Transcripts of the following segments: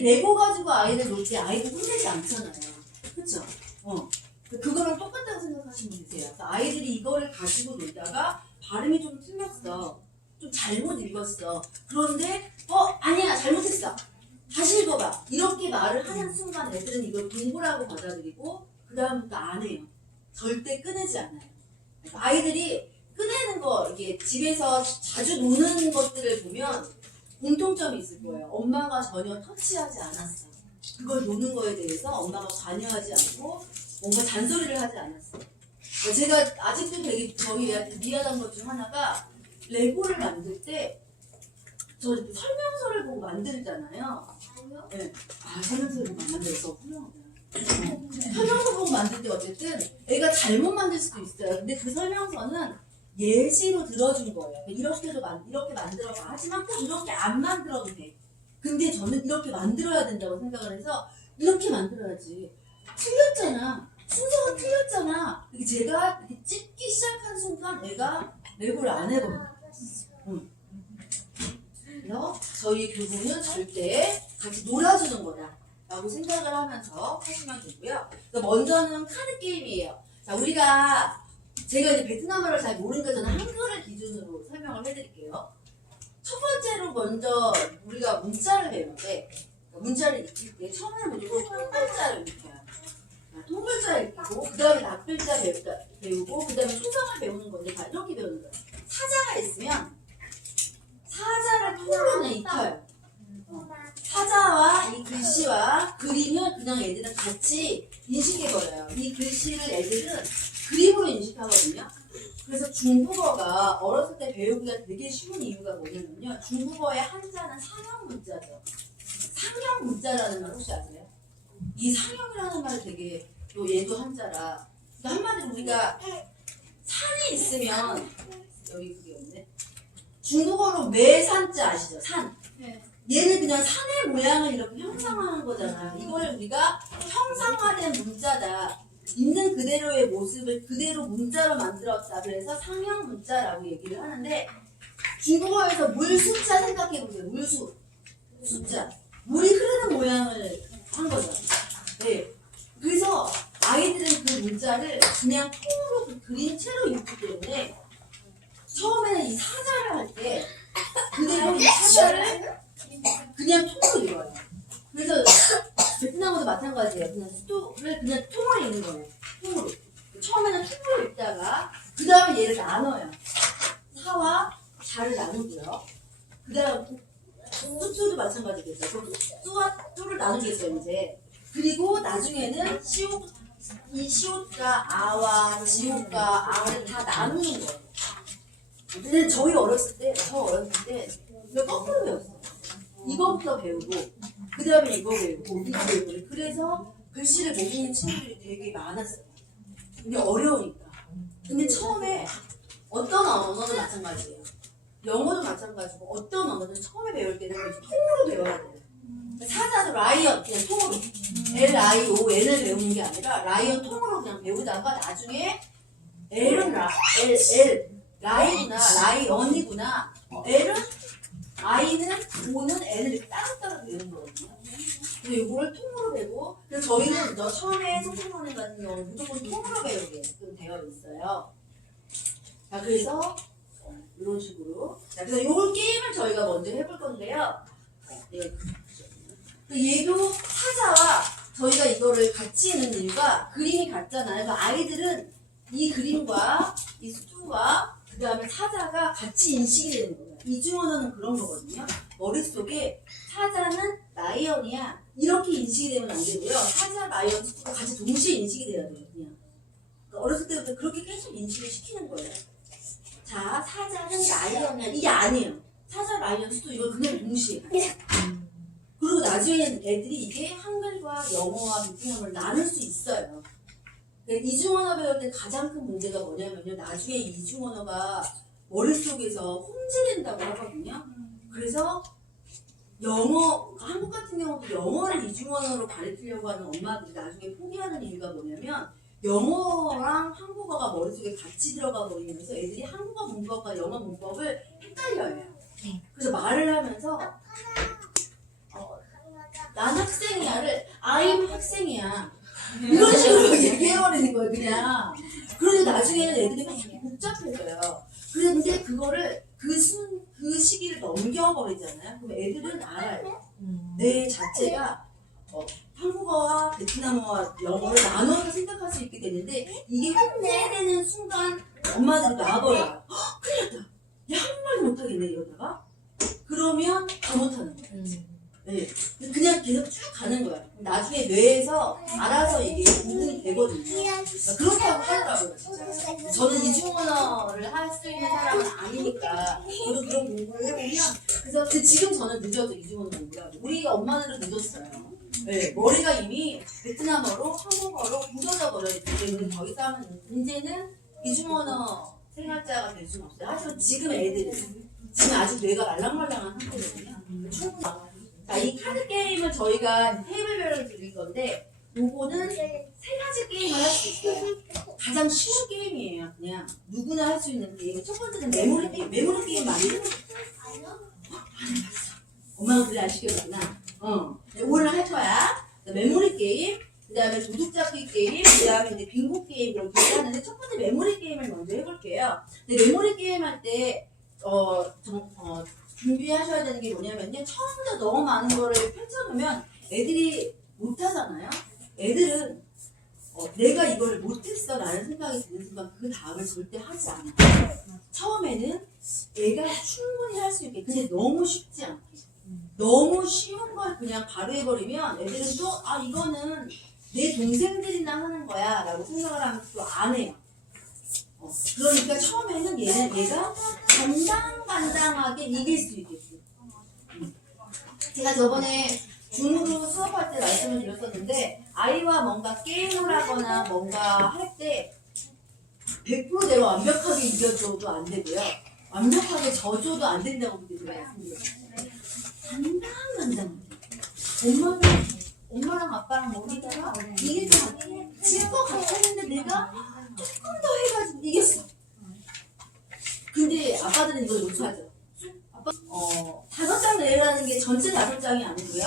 레고 가지고 아이를 놀 때 아이들 혼내지 않잖아요. 그쵸? 그거랑 똑같다고 생각하시면 되세요. 그러니까 아이들이 이거를 가지고 놀다가 발음이 좀 틀렸어. 좀 잘못 읽었어. 그런데 아니야 잘못했어. 다시 읽어봐. 이렇게 말을 하는 순간 애들은 이걸 공부라고 받아들이고 그 다음부터 안 해요. 절대 꺼내지 않아요. 그러니까 아이들이 꺼내는 거 이게 집에서 자주 노는 것들을 보면 공통점이 있을 거예요. 엄마가 전혀 터치하지 않았어. 그걸 노는 거에 대해서 엄마가 관여하지 않고 뭔가 잔소리를 하지 않았어. 제가 아직도 되게 저희 애한테 미안한 것 중 하나가 레고를 만들 때 저 설명서를 보고 만들잖아요. 네. 설명서를 보고 만들어서 훌륭하다. 설명서 보고 만들 때 어쨌든 애가 잘못 만들 수도 있어요. 근데 그 설명서는 예시로 들어준 거예요. 이렇게 만들어봐. 하지만 꼭 이렇게 안 만들어도 돼. 근데 저는 이렇게 만들어야 된다고 생각을 해서 이렇게 만들어야지. 틀렸잖아. 순서가 틀렸잖아. 제가 이렇게 찍기 시작한 순간 애가 레고를 안 해버려. 그래서 저희 교부는 절대 같이 놀아주는 거다 라고 생각을 하면서 하시면 되고요. 먼저는 카드 게임이에요. 자, 제가 이제 베트남어를 잘 모르니까 저는 한글을 기준으로 설명을 해드릴게요. 첫 번째로 먼저 우리가 문자를 배우는데 문자를 익힐 때 처음에 무조건 통글자를 익혀요. 통글자를 익히고 그 다음에 낱글자 배우고 그 다음에 초성을 배우는 건데 다 이렇게 배우는 거예요. 사자가 있으면 사자를 통으로는 익혀요. 사자와 이 글씨와 그림을 그냥 애들은 같이 인식해버려요. 이 글씨를 애들은 그림으로 인식하거든요. 그래서 중국어가 어렸을 때 배우기가 되게 쉬운 이유가 뭐냐면요. 중국어의 한자는 상형 문자죠. 상형 문자라는 말 혹시 아세요? 이 상형이라는 말이 되게 또 얘도 한자라. 한마디로 우리가 산이 있으면 여기 그게 없네. 중국어로 매산자 아시죠? 산. 네. 얘는 그냥 산의 모양을 이렇게 형상화한 거잖아. 이걸 우리가 형상화된 문자다. 있는 그대로의 모습을 그대로 문자로 만들었다. 그래서 상형 문자라고 얘기를 하는데 중국어에서 물 숫자 생각해보세요. 물수. 숫자. 물이 흐르는 모양을 한 거죠. 네. 그래서 아이들은 그 문자를 그냥 통으로 그린 채로 읽기 때문에 처음에는 이 사자를 할 때 그대로 이 사자를 그냥 통으로 읽어요. 그래서 베트남어도 마찬가지예요. 그냥 수도를 그냥 통으로 읽는 거예요. 통으로. 처음에는 통으로 읽다가 그 다음에 얘를 나눠요. 사와 자를 나누고요. 그 다음 수도 마찬가지겠죠. 수와 수를 나누겠어요 이제. 그리고 나중에는 이 시옷과 아와 지옷과 아를 다 나누는 거예요. 근데 저 어렸을 때 이거 거꾸로 배웠어요. 이거부터 배우고 그 다음에 이거 배우고 이거 배우고 그래서 글씨를 못 읽는 친구들이 되게 많았어요. 이게 어려우니까. 근데 처음에 어떤 언어도 마찬가지예요. 영어도 마찬가지고 어떤 언어든 처음에 배울 때는 통으로 배워야 돼요. 사자도 라이언 그냥 통으로 L-I-O-N을 배우는 게 아니라 라이언 통으로 그냥 배우다가 나중에 L은 라이구나 라이언이구나 L은 I는 O는 N을 이렇게 따로따로 배우는 거거든요. 근데 이거를 통으로 배고 그래서 저희는 처음에 소통원에 같은 경우는 무조건 통으로 배우게 되어 있어요. 자 그래서 이런 식으로 자 그래서 이 게임을 저희가 먼저 해볼 건데요. 얘도 사자와 저희가 이거를 같이 있는 이유가 그림이 같잖아요. 그래서 아이들은 이 그림과 이 수와 그 다음에 사자가 같이 인식이 되는 거예요. 이중언어는 그런 거거든요. 머릿속에 사자는 라이언이야 이렇게 인식이 되면 안 되고요. 사자, 라이언, 수가 같이 동시에 인식이 돼야 돼요. 그냥. 그러니까 어렸을 때부터 그렇게 계속 인식을 시키는 거예요. 자, 사자는 라이언이야 이게 아니에요. 사자, 라이언, 수도 이걸 그냥 동시에 그리고 나중에는 애들이 이게 한글과 영어와 베트남어를 나눌 수 있어요. 그러니까 이중언어 배울 때 가장 큰 문제가 뭐냐면요. 나중에 이중언어가 머릿속에서 혼재된다고 하거든요. 그래서 한국 같은 경우도 영어를 이중언어로 가르치려고 하는 엄마들이 나중에 포기하는 이유가 뭐냐면 영어랑 한국어가 머릿속에 같이 들어가 버리면서 애들이 한국어 문법과 영어 문법을 헷갈려요. 그래서 말을 하면서 난 학생이야를 I'm 학생이야. 이런 식으로 얘기해버리는 거예요, 그냥. 그런데 나중에는 애들이 막 복잡해져요. 그런데 그거를 그 시기를 넘겨버리잖아요. 그럼 애들은 알아요. 내 자체가 한국어와 베트남어와 영어를 나눠서 생각할 수 있게 되는데 이게 혼내되는 순간 엄마들이 나와버려요. 큰일 났다. 야, 한마디 못하겠네 이러다가 그러면 잘못하는 거예요. 네. 그냥 계속 쭉 가는 거야. 나중에 뇌에서 알아서 이게 구분이 되거든요. 그렇다고 하더라고요. 진짜. 저는 이중언어를 할 수 있는 사람은 아니니까 저도 그런 공부를 해보면 그래서 지금 저는 늦었죠. 이중언어 공부를. 우리 엄마들은 늦었어요. 네. 머리가 이미 베트남어로 한국어로 굳어져 버렸기 때문에 더 이상은 이제는 이중언어 생활자가 될 수는 없어요. 하지만 지금 애들은 지금 아직 뇌가 말랑말랑한 상태거든요. 충분히. 자, 이 카드 게임을 저희가 테이블별로 드릴 건데 요거는 세 가지 게임을 할 수 있어요. 가장 쉬운 게임이에요. 그냥 누구나 할 수 있는 게임. 첫 번째는 메모리 게임. 메모리 게임 많이 해봤어. 엄마가 그래 안 시켜줬구나. 오늘 할 거야. 메모리 게임, 그 다음에 도둑잡기 게임, 그 다음에 이제 빙고 게임 이렇게 하는데 첫 번째 메모리 게임을 먼저 해볼게요. 근데 메모리 게임 할 때 준비하셔야 되는 게 뭐냐면요. 처음부터 너무 많은 거를 펼쳐놓으면 애들이 못하잖아요. 애들은 내가 이걸 못했어 라는 생각이 드는 순간 그 다음을 절대 하지 않아요. 처음에는 애가 충분히 할 수 있게 근데 너무 쉽지 않게 너무 쉬운 걸 그냥 바로 해버리면 애들은 또 이거는 내 동생들이나 하는 거야 라고 생각을 하면 또 안 해요. 그러니까 처음에는 얘가 간당간당하게 이길 수 있겠어요. 제가 저번에 줌으로 수업할 때 말씀을 드렸었는데 아이와 뭔가 게임을 하거나 뭔가 할 때 100%대로 완벽하게 이겨줘도 안 되고요. 완벽하게 져줘도 안 된다고 그렇게 제가 말씀드렸어요. 간당간당하게. 엄마랑 아빠랑 먹이다가 이길 것 같아. 질 것 같았는데 내가 조금 더 해가지고 이겼어. 근데 아빠들은 이걸 못하죠. 아빠, 5장 내라는 게 전체 5장이 아니고요.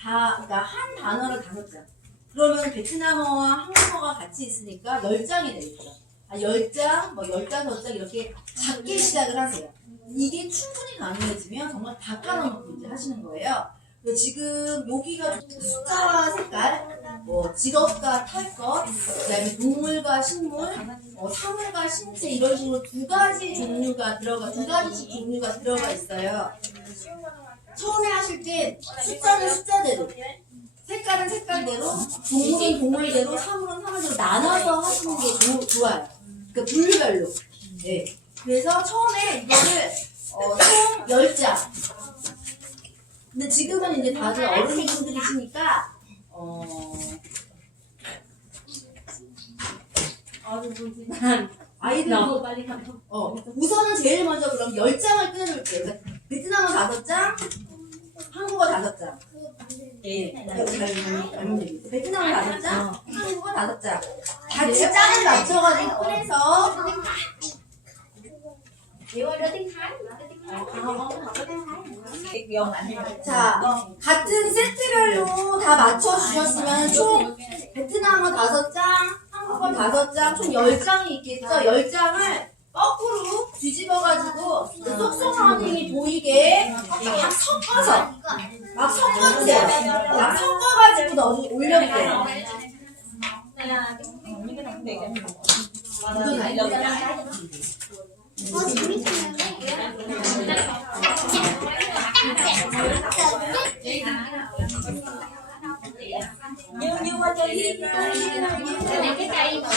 그러니까 한 단어를 5장. 그러면 베트남어와 한국어가 같이 있으니까 10장이 되겠죠. 10장, 15장 이렇게 작게 시작을 하세요. 이게 충분히 가능해지면 정말 다 깔아놓고 이제 하시는 거예요. 지금 여기가 숫자와 색깔, 직업과 탈 것, 그 다음에 동물과 식물, 사물과 신체 이런 식으로 두 가지씩 종류가 들어가 있어요. 처음에 하실 때 숫자는 숫자대로, 색깔은 색깔대로, 동물은 동물대로, 사물은 사물대로 나눠서 하시는 게 좋아요. 그러니까 분류별로. 네. 그래서 처음에 이거를 총 10장. 근데 지금은 이제 다들 어른분들이시니까 아이들도 빨리 가면 우선은 제일 먼저 그럼 10장을 끊어볼게요. 그러니까 베트남어 5장, 한국어 5장. 네, 베트남어 5장, 한국어 5장. 같이 짝을 맞춰가지고 꺼내서 자, 같은 세트별로 다 맞춰주셨으면 총 베트남어 5장, 한국어 5장, 총 10장이 있겠죠? 10장을 거꾸로 뒤집어가지고 속성어닝이 보이게 막 섞어서 막 섞어주세요. 막 섞어가지고 올려주세요. như qua chơi hiên cái cây mà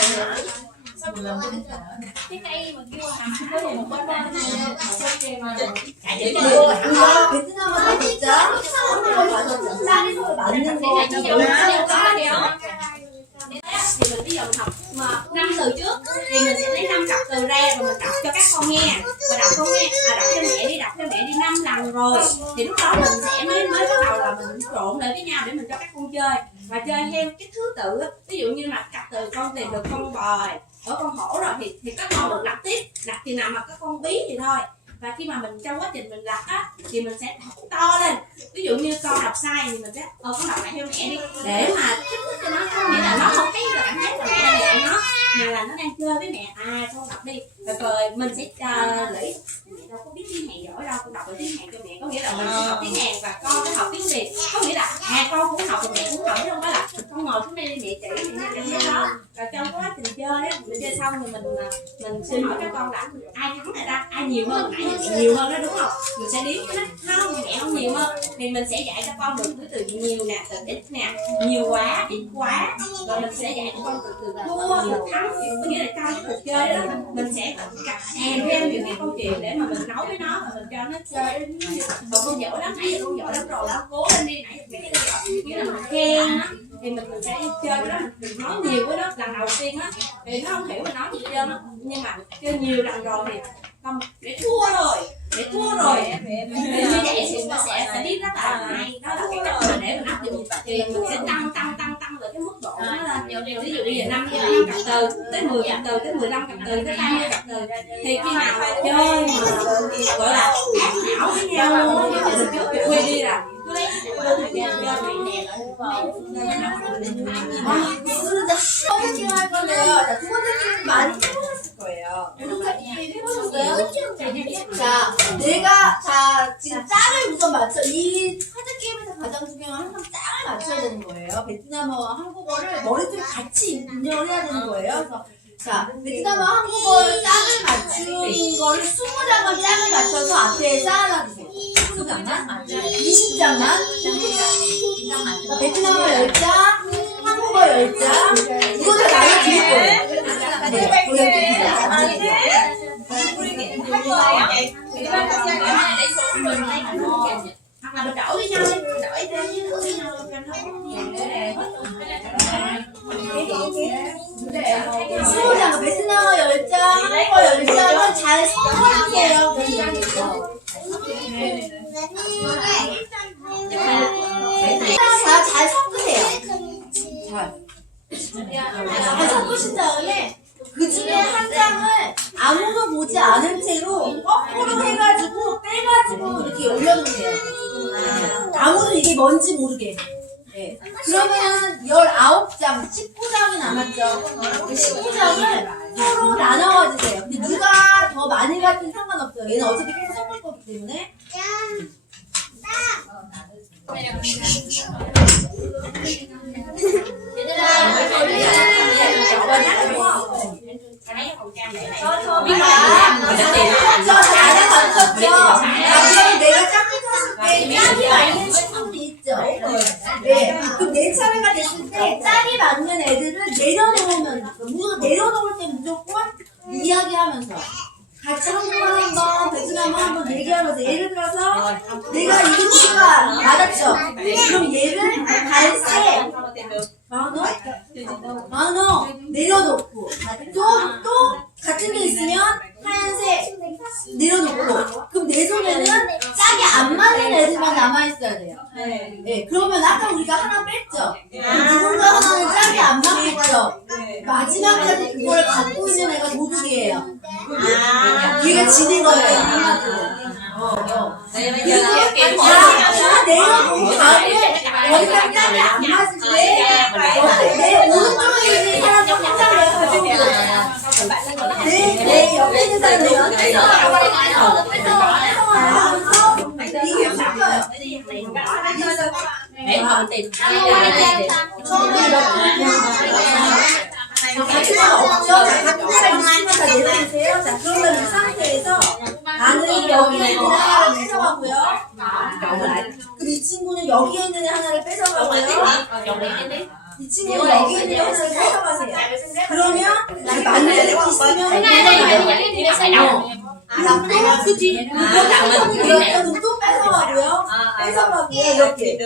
một con này 우리가 베트남어 5장, 한국어 5장, 쌍으로 맞는 거 thì mình ví dụ học mà 5 từ trước thì mình sẽ lấy 5 cặp từ ra rồi mình đọc cho các con nghe và đọc cho mẹ đi 5 lần rồi thì lúc đó mình sẽ mới bắt đầu là mình trộn lại với nhau để mình cho các con chơi và chơi theo cái thứ tự. Ví dụ như là cặp từ con tìm được con bò ở con hổ rồi thì các con được đọc tiếp, đọc thì nào mà các con bí thì thôi. và khi mà mình trong quá trình mình đọc á thì mình sẽ đọc to lên. Ví dụ như con đọc sai thì mình sẽ con đọc lại theo mẹ đi, để mà kích thích cho nó, không nghĩa là nó không thấy là cảm giác là mẹ đang dạy nó, mà là nó đang chơi với mẹ. Con đọc đi, rồi mình sẽ lấy mẹ đâu có biết tiếng Hàn giỏi đâu, con đọc được tiếng Hàn cho mẹ, có nghĩa là mình sẽ học tiếng Hàn và con sẽ học tiếng Việt, có nghĩa là con cũng học và mẹ cũng học, chứ không phải là con ngồi xuống đây đi mẹ chỉ thì đó. Rồi trong quá trình chơi á, mình chơi xong thì mình sẽ hỏi các con là ai thắng rồi ta, ai nhiều hơn, nãy giờ mẹ nhiều hơn đó đúng không, mình sẽ đếm cái nó không, mẹ không nhiều hơn, thì mình sẽ dạy cho con được từ nhiều nè, từ ít nè, nhiều quá, ít quá, rồi mình sẽ dạy cho con từ thua, từ thắng, có nghĩa là trong cái cuộc chơi đó mình sẽ kèm thêm những cái câu chuyện để mà mình nói với nó và mình cho nó chơi. Còn con giỏi lắm, nãy giờ con giỏi lắm rồi, nó cố lên đi, nãy giờ mẹ nó giỏi, nghĩa là mình khen nó thì mình sẽ chơi với nó, mình nói nhiều với nó lần đầu tiên á thì nó không hiểu mình nói gì hết trơn á, nhưng mà chơi nhiều lần rồi thì không, để thua rồi thì như vậy thì nó sẽ biết rất là hay. Đó là cái cách mà để mình áp dụng thì mình sẽ tăng được cái mức độ nó lên. Ví dụ bây giờ 5 cặp từ tới 10 cặp từ tới 15 cặp từ tới 30 cặp từ, thì khi nào chơi mà gọi là ác não với nhau như là trước việc quay đi là cứ lấy thời gian chơi mẹ 진짜 소개팅 할 건데요. 자, 두 번째 게임 많이 해보셨을 거예요. 두 번째 게임 해보셨어요? 자, 지금 짝을 우선 맞춰. 이 카드 게임에서 가장 중요한 항상 짝을 맞춰야 되는 거예요. 베트남어와 한국어를 머릿속에 같이 입력을 해야 되는 거예요. 그래서 자, 베트남어 한국어를 짝을 맞추는 거를 20장만 짝을 맞춰서 앞에 쌓아놔주세요. 20장만? 20장만? 베트남어 10장, 한국어 10장. 이거 다 나눠드릴 거예요. 네, 보여드릴게요. 할 거예요? hoặc là mình đổi với nhau đi, đổi với nhau cho nó 수호장 베트남어 10장, 한국어 10장은 잘 섞어주세요. 잘 섞으세요. 잘 섞으신 다음에 그 중에 한 장을 아무도 보지 않은 채로 거꾸로 해가지고 빼가지고 이렇게 올려놓으세요. 아무도 이게 뭔지 모르게. 네. 그러면 19장, 19장이 남았죠. 그 19장을 서로 나눠가주세요. 근데 누가 더 많이 갖든 상관없어요. 얘는 어차피 계속 섞을 거기 때문에. 내가 짝짓 했을 때 짝이 맞는 친구들이 있죠. 네. 그럼 내 차례가 됐을 때 짝이 맞는 애들을 내려놓으면 내려놓을 때 무조건 이야기하면서 같이 한국말 한번 베트남어 한번 얘기하면서 예를 들어서 내가 이 친구가 맞았죠. 그럼 얘를 갈색 만원 내려놓고 또 같은 게 있으면 하얀색 내려놓고 그럼 내 손에는 짝이 안 맞는 애들만 남아있어야 돼요. 네, 그러면 아까 우리가 하나 뺐죠. 누군가 하나는 짝이 안 맞겠죠. 마지막까지 그거를 갖고 있는 애가 도둑이에요. 걔가 지는 거예요. 그리고 다 내려놓은 다음에 어디가 짝이 안 맞을 때 내 오른쪽에 있는 사람이 한 장을 가지고 내 옆에 있는 사람이 뺏어가면서 이게 웃겨요. 같은 없죠? 자, 같은 데가 있으면 다 내려주세요. 자, 그러면 이 상태에서 나는 여기에 있는 하나를 뺏어가고요. 그럼 이 친구는 여기에 있는 하나를 뺏어가고요. 이 친구는 여기에 있는 하나를 뺏어가세요. 그러면 맞는 애 있으면 그치? 그럼 또 뺏어가고요. 뺏어가고요. 이렇게.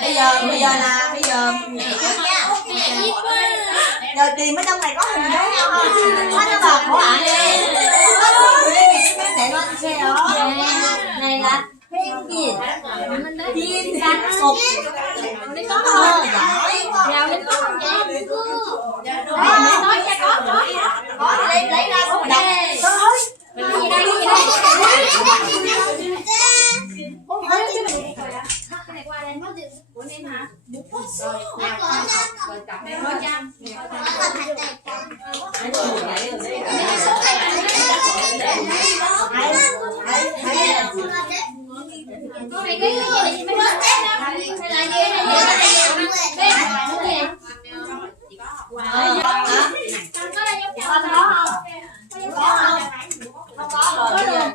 Bây giờ rồi tìm ở trong này có hình đấy không? Có nó vào khổ ạ đi. này là 펭귄, 빈, Có không? 못 봤어. Con này cái gì mấy đứa hay là gì chỉ có học qua con có đây giống con đó không có luôn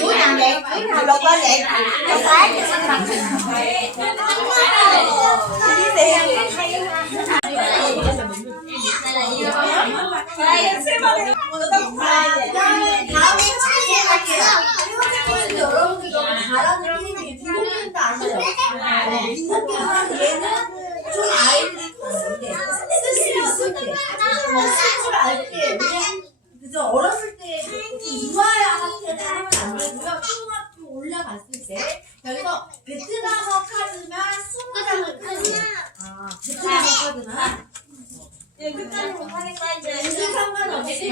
Mũi nào đẹp, mũi nào lột lên đẹp. Không phải. Đi tiền. 여러분들 너무 잘하는 게임이 빙고게임도 아시죠? 빙고게임은 얘는 좀 아이들이 컸을 때, 쓸 수 있을 때, 쓸 줄 알 때, 그저 어렸을 때 유아한테는 하면 안 되고요. 초등학교 올라갔을 때. 그래서 베트남어 카드만 20장을 끊어요. 베트남어 카드만. 예, 끝까지 못하겠다 이제. 무슨 상관없이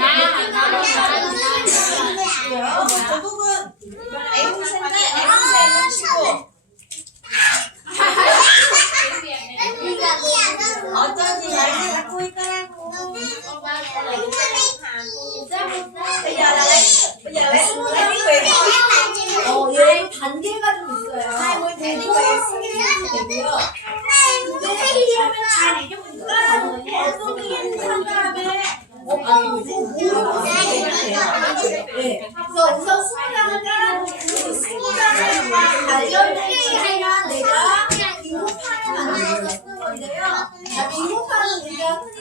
결국은 앵무새인데 앵무새는 치고 어쩐지 말을 갖고 있더라고. bây giờ lấy 20 얘 단계가 좀 있어요. 20 되고요. 그래서 우선 20장을 깔아놓고 20장을 관련된 지시만 내가 빙고판을 만들어서 쓰는 건데요. 빙고판은 우리가 흔히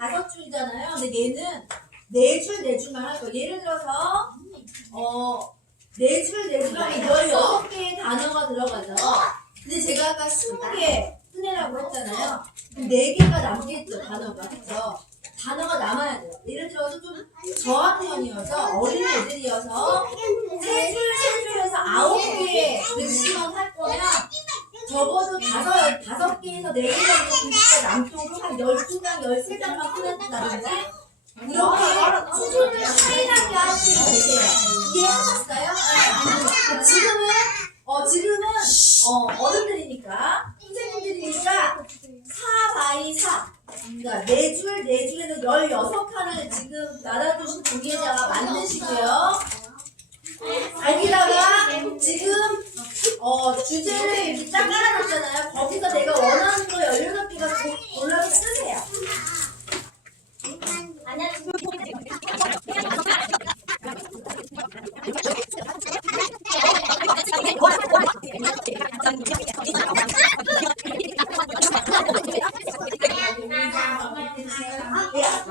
5줄이잖아요. 근데 얘는 4줄만 할 거예요. 예를 들어서 4줄만 16개의 단어가 들어가죠. 근데 제가 아까 20개 쓰내라고 했잖아요. 4개가 남겠죠, 단어가. 그쵸? 단어가 남아야 돼요. 예를 들어서 좀 저학년이어서 어린 애들이어서 3줄에서 9개의 글씨만 할 거면 적어도 5개에서 4개 정도 글씨가 남도록 한 12장, 13장만 끊었다든지 이렇게 수준을 차이나게 하시면 되세요. 이해하셨어요? 지금은 어른들이니까 선생님들이니까 4x4 그러니까 4줄에서 16칸을 지금 나눠주신 종이에다가 만드시고요. 거기다가 지금 주제를 이렇게 딱 깔아놨잖아요. 거기서 내가 원하는 거 16개가 골라서 쓰세요.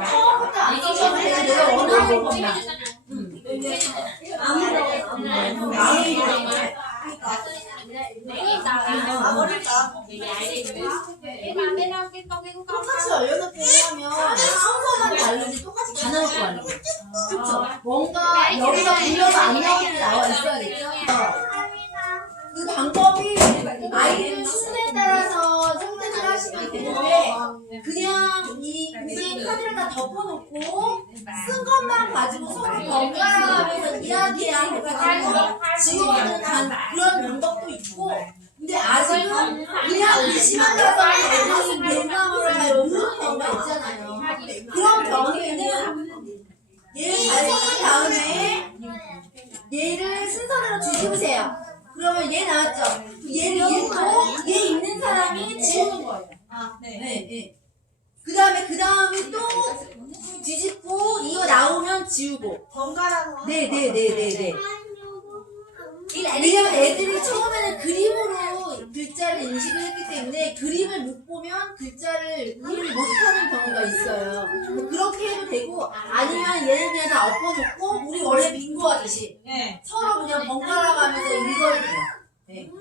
처음부터 안 써도 내가 원하는 것만. 똑같이 16개 하면 순서만 다르지 똑같이 다 나올 거 아니에요. 그쵸? 뭔가 여기가 분명히 안 나오는 게 나와 있어야겠죠? 그 방법이 아이들 수준에 따라서 선택을 하시면 되는데 그냥 이 카드를 다 덮어놓고 쓴 것만 가지고 서로 번갈아가면서 이야기해야 해가지고 지워가는 그런 방법도 있고 근데 아직은 그냥 의심만 가서 베트남어를 잘 모르는 경우가 있잖아요. 그런 경우에는 얘를 잘 써본 다음에 얘를 순서대로 뒤집으세요. 그러면 얘 나왔죠? 얘를 읽고 얘 읽는 사람이 지우는 거예요. 네. 그 다음에 또 뒤집고 이거 나오면 지우고. 번갈아서. 네. 왜냐면 애들이 처음에는 그림으로 글자를 인식을 했기 때문에 그림을 못 보면 글자를 이해를 못하는 경우가 있어요. 그렇게 해도 되고 아니면 얘는 그냥 다 엎어놓고 우리 원래 빙고 하듯이 네. 서로 그냥 번갈아 가면서 읽어야 돼요. 네.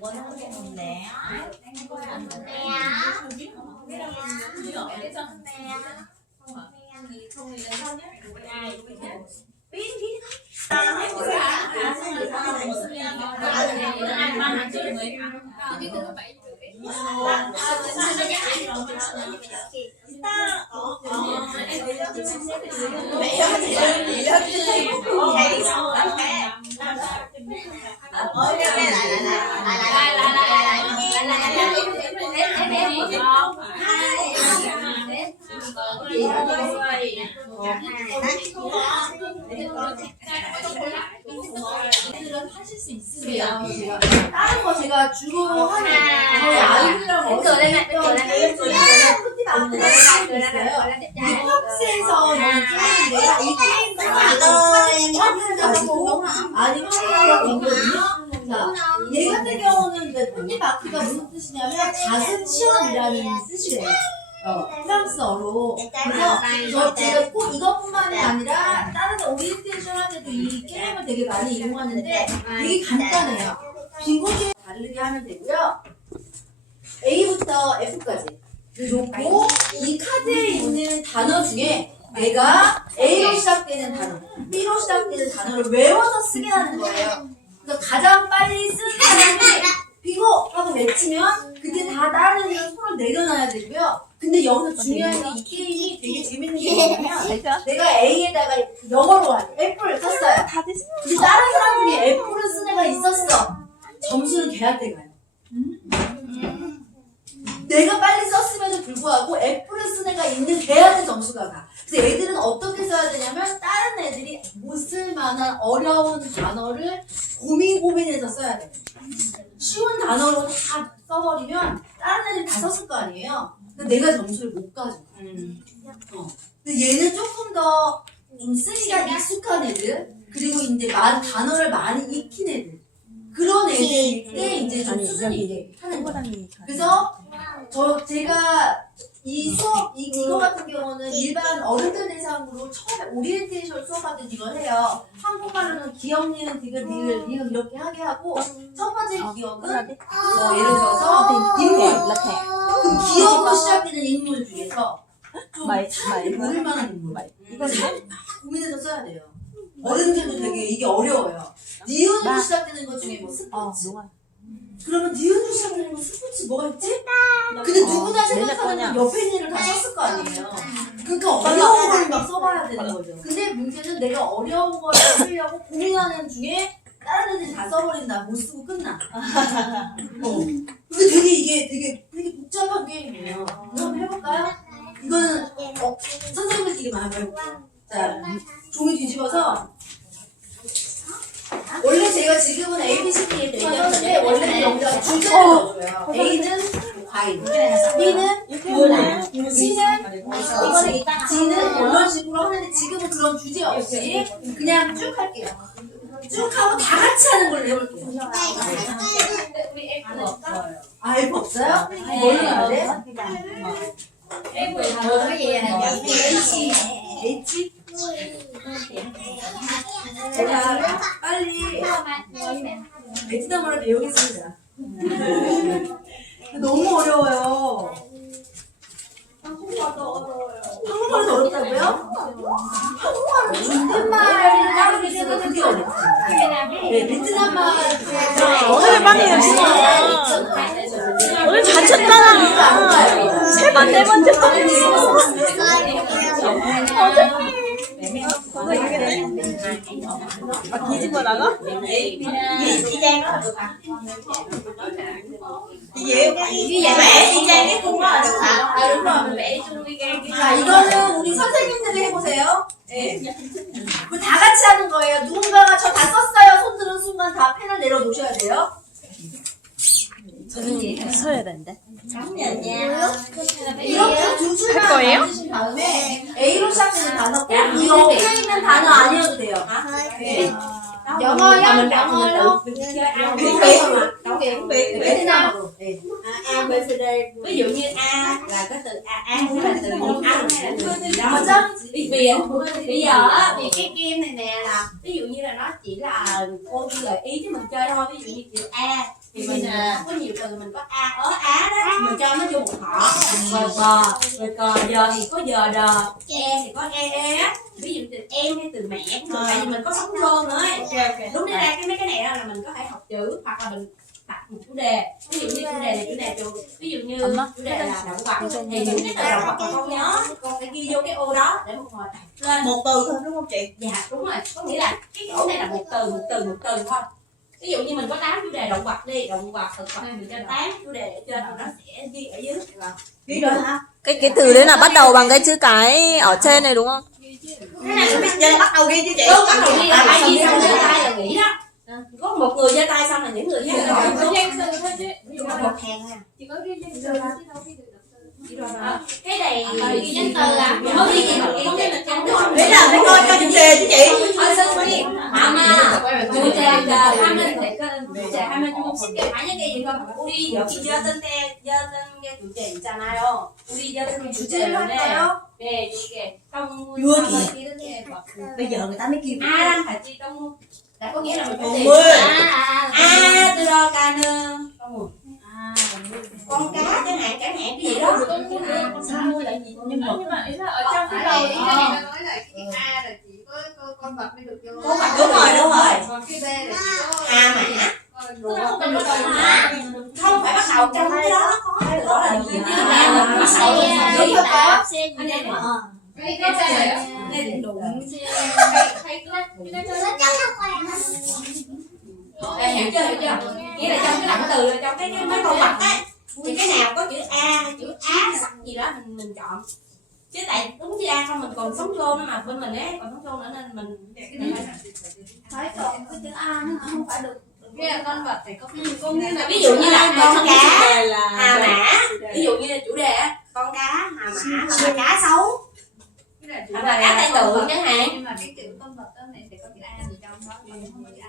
원하는 게 뭔데? 애들은 하실 수 있으세요. 다른 거 제가 주로 하는 저희 아이들이랑 어렸을 때 했던 푸티 마크가 있어요. 이 팝스에서 게임인데요. 이 게임은 아니고 아니 확인하러 있거든요. 자, 얘 같은 경우는 푸티 마크가 무슨 뜻이냐면 작은 시험이라는 뜻이래요. 프랑스어로. 그래서 제가 꼭 이것뿐만이 아니라 다른 오리엔테이션 할 때도 이 게임을 되게 많이 이용하는데 되게 간단해요. 빈고지에 다르게 하면 되고요. A부터 F까지 놓고 이 카드에 있는 단어 중에 내가 A로 시작되는 단어, B로 시작되는 단어를 외워서 쓰게 하는 거예요. 그래서 가장 빨리 쓰는 사람이 비고 하고 외치면 그때 다 다른 애들은 손을 내려놔야 되고요. 근데 여기서 중요한 게 이 게임이 되게 재밌는 게 뭐냐면 내가 A에다가 영어로 F를 썼어요. 근데 다른 사람 중에 F를 쓴 애가 있었어. 점수는 걔한테 가요. 내가 빨리 썼음에도 불구하고 F를 쓴 애가 있는 걔한테 점수가 가. 그래서 애들은 어떻게 써야 되냐면 다른 애들이 못 쓸만한 어려운 단어를 고민해서 써야 돼. 쉬운 단어로 다 써버리면 다른 애들이 다 썼을 거 아니에요. 근데 내가 점수를 못 가져. 근데 얘는 조금 더 좀 쓰기가 익숙한 애들, 그리고 이제 단어를 많이 익힌 애들, 그런 애들 때 이제 좀 수준이 있게 하는 거야. 그래서 제가 이 수업 이거 같은 경우는 일반 어른들 대상으로 처음에 오리엔테이션 수업할 때 이걸 해요. 한국말로는 기억, 니은, 디귿, 리을, 리을 이렇게 하게 하고 첫 번째 기억은 뭐 예를 들어서 인물. 그럼 기억으로 시작되는 인물 중에서 좀 사람들이 모를 만한 인물. 이거 잘 고민해서 써야 돼요. 어른들도 되게 이게 어려워요. 니은으로 시작되는 것 중에 뭐 스포츠. 그러면 니은으로 시작되는 거 스포츠 뭐가 있지? 근데 누구나 생각하는 건 옆에 있는 애를 다 썼을 거 아니에요. 그러니까 어려운 걸 막 써봐야 되는 거죠. 근데 문제는 내가 어려운 걸 쓰려고 고민하는 중에 다른 애들이 다 써버린다. 못 쓰고 끝나. 근데 이게 되게 복잡한 게임이에요. 이거 한번 해볼까요? 이거는 선생님들끼리만 한번 해볼게요. 자, 종이 뒤집어서 원래 제가 지금은 A, B, C, D 이렇게 얘기하는데 원래는 여기다가 주제를 넣어줘요. A는 과일, B는 물, C는 D는 이런 식으로 하는데 지금은 그런 주제 없이 그냥 쭉 할게요. 쭉 하고 다 같이 하는 걸로 해볼게요. 우리 F 없어요. 아, F 없어요? 뭘로 해야 돼? F cái gì H? H? 제가 빨리 베트남어를 배우겠습니다. 너무 어려워요. 한국말도 어렵다고요? 한국말은 존댓말을 따로 있어도 그게 어렵죠. 네, 베트남말 오늘 많이 연습했어. 오늘 잘 쳤잖아. 세 번, 네 번 쳤어. 아, 뒤집어 나가? 자, 이거는 우리 선생님들이 해보세요. 네. 다 같이 하는 거예요. 누군가가 저 다 썼어요. 손 드는 순간 다 펜을 내려놓으셔야 돼요. 선생님, 서야 되는데. 이렇게 두 줄만 거예요? 만드신 다음에 A로 시작되는 단어 꼭 이 옆에 있는 단어 아니어도 돼요. 네. 영어요? 영어요? 베트남어로. 네. A B C D ví dụ như A là cái từ A là từ những ăn hay là từ gì đó 맞아? vì bây giờ á thì cái game này nè là ví dụ như là nó chỉ là cô đi gợi ý cho mình chơi thôi, ví dụ như chữ A thì mình không có nhiều từ, mình có A ớ á đó mình cho nó vô một họ rồi bò rồi cò giờ thì có giờ đờ e thì có e á, ví dụ từ em hay từ mẹ tại vì mình có sống rôn nữa ấy. Đúng ra cái mấy cái này là mình có thể học chữ hoặc là mình đặt một chủ đề. Ví dụ như chủ đề này ví dụ như chủ đề là động vật thì những cái từ động vật mà con nhớ con phải ghi vô cái ô đó để một hồi đặt lên. Một từ thôi đúng không chị? Dạ đúng rồi, có nghĩa là cái chỗ này là một từ thôi. Ví dụ như mình có 8 chủ đề động vật đi, động vật, thực vật mình cho 8 chủ đề ở trên thì nó sẽ ghi ở dưới. Ghi rồi hả? Cái từ đấy là bắt đầu bằng cái chữ cái ở trên này đúng không? Cái này là biết giờ bắt đầu ghi chứ chị? Đúng, bắt đầu ghi là phải ghi xong giơ tay là nghỉ đó. Có một người giơ tay xong là những người khác gọi Có danh từ thôi chứ. ví dụ một hàng nè. Chỉ có ghi danh từ chứ đâu ghi được động từ. Cái này ghi danh từ là không ghi gì mà không ghi là trong đó. Đấy là phải coi cho chủ đề chứ chị. Thôi xin đi. Mà chủ đề là hai bên phải chủ đề hai bên chung sức cái phải cái gì không? 우리 여기 여든 게 chủ đề 있잖아요. 우리 여든 주제는데 네 이게 trong Bây giờ người ta mới kêu A랑 같이 trong đã có nghĩa là một chủ đề mười. 들어가는 con cá chẳng hạn cái gì đó. Nhưng mà ý là ở trong cái đầu thì cái này nó nói là cái A là chỉ có con vật mới được vô. Con vật Đúng rồi. Còn cái B là chỉ có A mã không phải bắt đầu trong cái đó nó có từ đó là gì chứ là bắt đầu cái có cái C này á. nên đúng Hay cái hiểu chưa nghĩa là trong cái động từ là trong cái mấy con vật á thì cái nào có chữ A chữ Á sắc gì đó mình chọn chứ tại đúng chữ A không mình còn sống chôn nữa mà bên mình ấy còn sống chôn nữa nên mình phải còn cái chữ A nữa không phải được. cái là con vật thì có cái có nghĩa là ví dụ như là con cá hà mã ví dụ như là chủ đề á con cá hà mã hoặc là cá sấu hoặc là cá tai tượng chẳng hạn. Nhưng mà cái chữ con vật đó này thì có chữ A thì trong đó không có chữ A.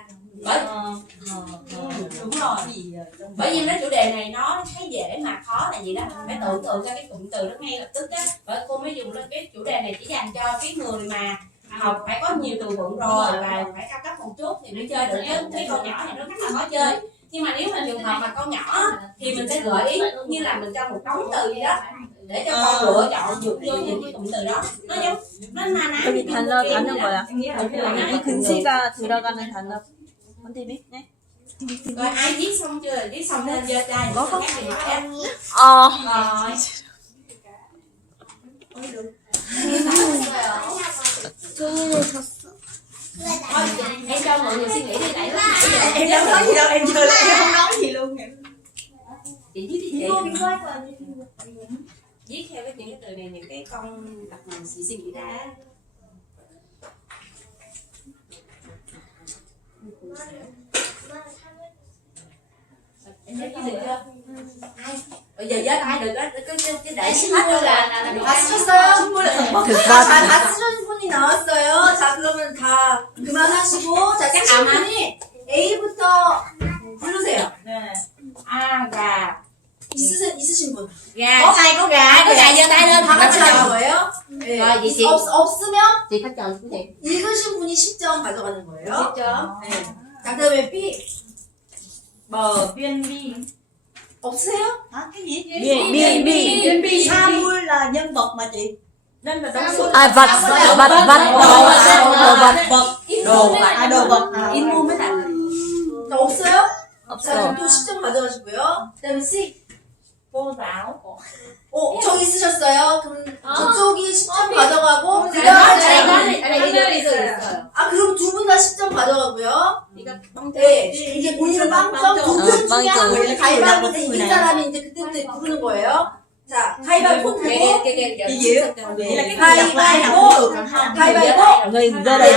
Đúng rồi bởi vì cái chủ đề này nó thấy dễ mà khó là gì đó mình phải tưởng tượng ra cái cụm từ nó ngay lập tức á bởi cô mới dùng lên cái chủ đề này chỉ dành cho cái người mà học phải có nhiều từ vựng rồi và phải cao cấp một chút thì mới chơi được chứ cái con nhỏ thì nó rất là khó chơi nhưng mà nếu mà trường hợp mà con nhỏ thì mình sẽ gợi ý như là mình cho một đống từ gì đó để cho con lựa chọn dựa vô những cái cụm từ đó nó giống nó na ná 여기 단어 뭐야? 이 글씨가 들어가는 단어 뭔지 biết nhé. rồi ai viết xong chưa viết xong nên giơ tay có các điện thoại á rồi thôi em cho mọi người suy nghĩ đi tại lúc nãy giờ Em đâu nói gì đâu, em chơi lại em không nói gì luôn. chị viết đi chị viết theo cái những cái từ này những cái con đặt mà chị suy nghĩ ra em viết được chưa ai bây giờ giơ tay được đó cái để hết là 다 쓰셨어요? thực 다 쓰신 분이 나왔어요. 자 그러면 다 그만하시고 자 쓰신 분이 A부터 부르세요. a gà 있으신 분. gà Có gà. có gà giơ tay lên 다 hoặc 같이 là 하는 chồng 거예요. 네. rồi vậy chị 없으면 chị phải chọn cái gì 읽으신 분이 10점 가져가는 거예요. 10점 네. 자 그다음에 B Bờ viên bi. 없으세요? Hả? Cái gì? bi Samuel là nhân vật mà chị. Nên là à vật Đồ vật. 인물 mới là 자 없어요? 없어. 자 그럼 또 10점 가져가시고요. 그다음에 C cô giáo 저기 쓰셨어요. 그럼 저쪽이 10점 가져가고 ở 그다음에 đây 있어요 아 그럼 두 분 다 10점 가져가고요. 이거 뻥 네, 이제 본인은 빵점 두 분 중에 한 빵점. 분이 가위바위보 이긴 사람이 이제 그때부터 부르는 거예요. 자, 가위바위보 들고 Cái gì á? Vậy là cái 가위바위보 가위바위보 người giơ đây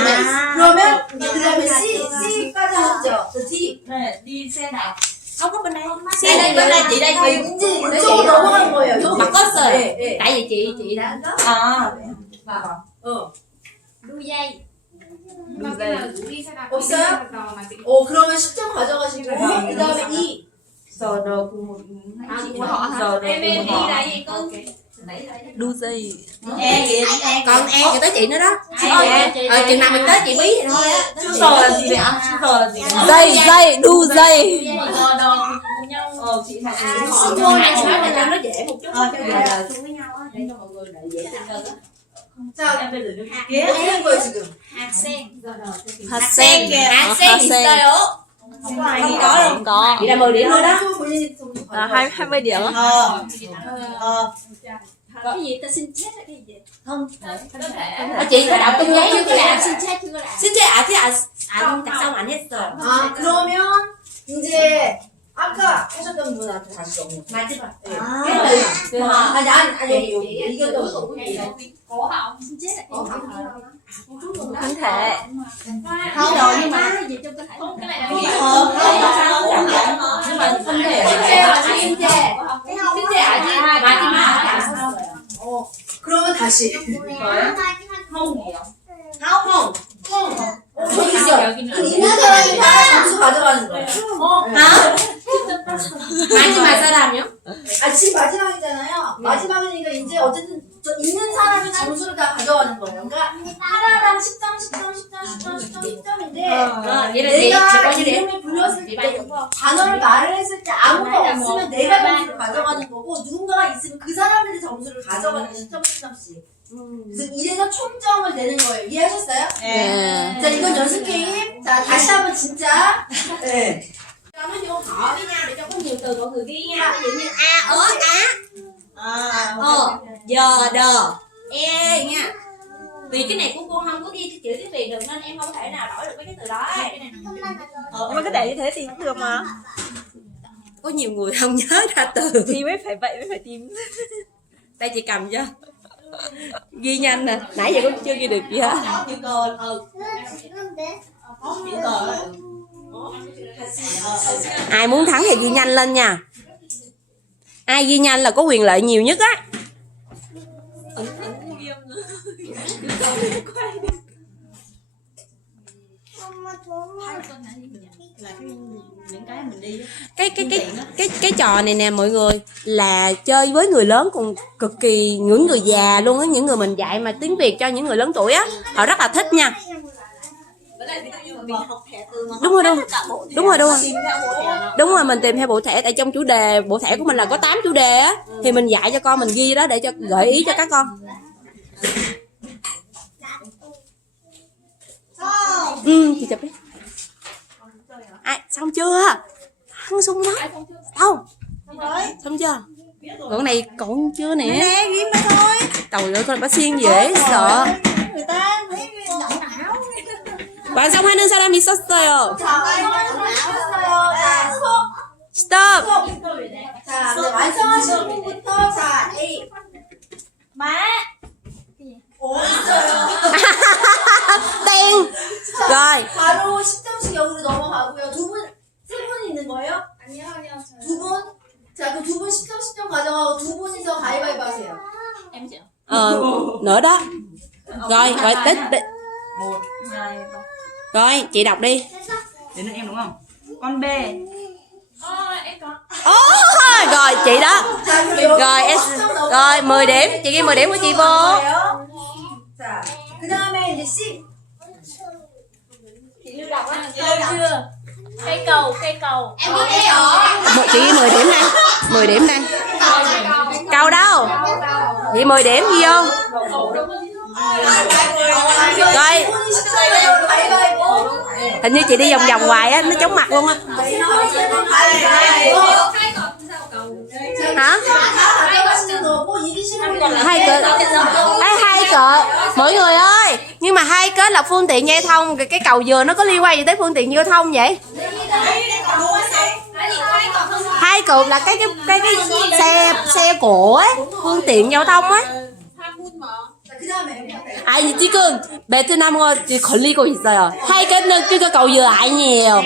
그러면 이제 그다음에 C까지 하죠. 저 D đi xe đạp. không có bên đây Bên đây chị đây. 이제 이쪽으로 넘어간 거예요. 여기 바꿨어요. 네, 네. tại vì chị đã À. đuôi dây. Mà cái nào đi xe đạp 없어요? mà chị 그러면 10점 가져가시고 그다음에 E Giờ đồ cùng một họ giờ đồ em cùng đi một họ. đây con đu dây E kìa. còn e thì tới chị nữa đó chừng nào mình tới chị bí thì thôi á Chú giờ là gì vậy anh? Chú giờ là gì? dây đu dây đò cùng nhau. Chị học họ cho hai chị nói là cho nó dễ một chút cho lời chung với nhau á để cho mọi người lại dễ tin hơn á 자 em bây giờ nó 뭐 하는 거예요 지금? hạt sen hạt sen hạt sen 있어요 Không có ai ghi đó đâu. Không có. Vậy là 10 điểm luôn đó. 본인이 점수 Là 받아요. 20 điểm á. Cái gì ta xin chết là cái gì? Không. Chị có đọc trong giấy chưa làm? xin chết chưa làm. xin chết à? 안 작성 안 했어. 아 그러면 이제 아까 하셨던 분한테 다시 넘어. 마지막. 아니 여기 이겼던 cổ họng xin chết là 분. Thân thể. Không rồi nhưng mà gì trong cơ thể. không cái này là nhưng mà 선대. 신재 아직 마지막. 그러면 다시. không. 저기 있어. 그 있는 사람이 다 점수 가져가는 거야. 마지막 사람이요? 아 지금 마지막이잖아요. 마지막이니까 이제 어쨌든 저 있는 사람이 점수를 다 가져가는 거예요. 그러니까 하나당 10점인데 내가 이름이 불렸을 때 단어를 말을 했을 때 아무도 없으면 내가 점수를 가져가는 거고 누군가가 있으면 그 사람들이 점수를 가져가는 10점씩. 그래서 이래서 총점을 내는 거예요. 이해하셨어요? 네. 자 이건 연습 게임. 자 다시 한번 진짜. 네. Cho nó vô họ với nhau để cho có nhiều từ mọi người ghi nha. Ví dụ như giờ đờ e nha. Vì cái này của cô không có ghi cái chữ tiếng Việt được nên em không thể nào đổi được mấy cái từ đó. Nhưng mà cứ để như thế thì cũng được mà. Có nhiều người không nhớ ra từ. Thì mới phải vậy mới phải tìm. Đây chị cầm cho. Ghi nhanh nè. Nãy giờ cũng chưa ghi được gì hết. Ai muốn thắng thì ghi nhanh lên nha. Ai ghi nhanh là có quyền lợi nhiều nhất á. Cái trò này nè mọi người là chơi với người lớn còn cực kỳ những người già luôn á, những người mình dạy mà tiếng Việt cho những người lớn tuổi á, họ rất là thích nha. Đúng rồi đúng rồi mình tìm theo bộ thẻ, tại trong chủ đề bộ thẻ của mình là có 8 chủ đề á, thì mình dạy cho con mình ghi đó để cho gợi ý cho các con. Chị chụp đi. Xong chưa? Thắng sung đó. Đâu? Xong chưa? Còn này còn chưa nè. Nè ghi mà thôi. Trời ơi con bà xiên dễ sợ. Người ta thấy động não. 완성하는 사람 있었어요. 자 완성하셨어요. 자 스톱. 자 네, 완성하신 분부터 자 A. Má. 있어요. 땡. rồi. 바로 10점씩 여기로 넘어가고요. 세 분 있는 거예요? 아니요 두 분? 자, 그 두 분 10점 가져가고 두 분이서 가위바위보 하세요. em chịu Nữa đó. Rồi, gọi tích. 1, 2, 3. Rồi, chị đọc đi. Đến lượt em đúng không? Con B. em có Rồi, chị đó. 자, 그럼 Rồi, em rồi 10 điểm, chị ghi 10 điểm của chị vô. 자, 그 다음에 이제 C. chưa cây cầu Chị ghi 10 điểm đây. 10 điểm đây. Câu đâu? Chị 10 điểm ghi vô. Rồi. Hình như chị đi vòng vòng hoài á, nó chóng mặt luôn á. Hả? Hai cỡ. Mọi người ơi, nhưng mà hai kết là phương tiện giao thông, cái cầu dừa nó có liên quan gì tới phương tiện giao thông vậy? Hai cột là cái xe cộ ấy, phương tiện giao thông ấy. 아니 지금 베트남어 걸리고 있어요. 하이게는 그거 cầu dừa 아니에요.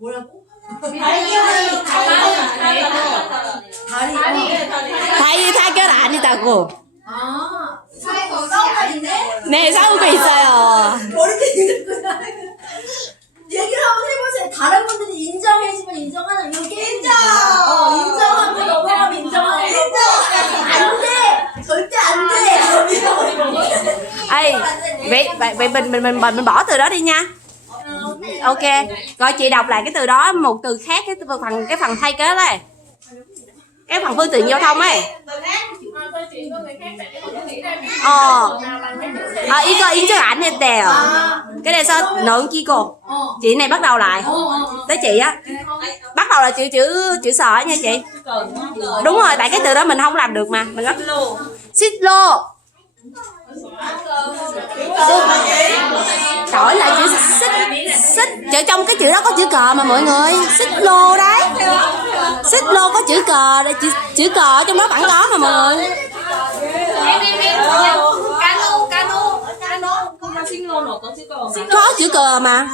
뭐라고? 다이 타결 아니다고. 아, 싸우고 있네? 네, 싸우고 있어요. 머리띠 있는구나. 얘기를 한번 해보세요. 다른 분들이 인정해주면 인정하는 여기 인정. 인정하고 넘어가면 인정하고. 안 돼. 절대 안 돼. Ê, vậy mình bỏ từ đó đi nha. Ok, rồi chị đọc lại cái từ đó một từ khác, cái phần thay kết đây. Cái phần phương tiện giao thông ấy. câu chuyện của người khác để có thể nghĩ ra 이거 인정 안 했대요. 아, Cái này sao nộn chi cô? Chị này bắt đầu lại. Tới chị á. Bắt đầu là chữ sò nha chị. Đúng rồi, tại cái từ đó mình không làm được mà. Mình xích lô. Đổi lại chữ xích chữ trong cái chữ đó có chữ cờ mà mọi người. Xích lô đấy. Xích lô có chữ cờ đây, chữ cờ ở trong đó vẫn có mà mọi người. Có chữ cờ mà.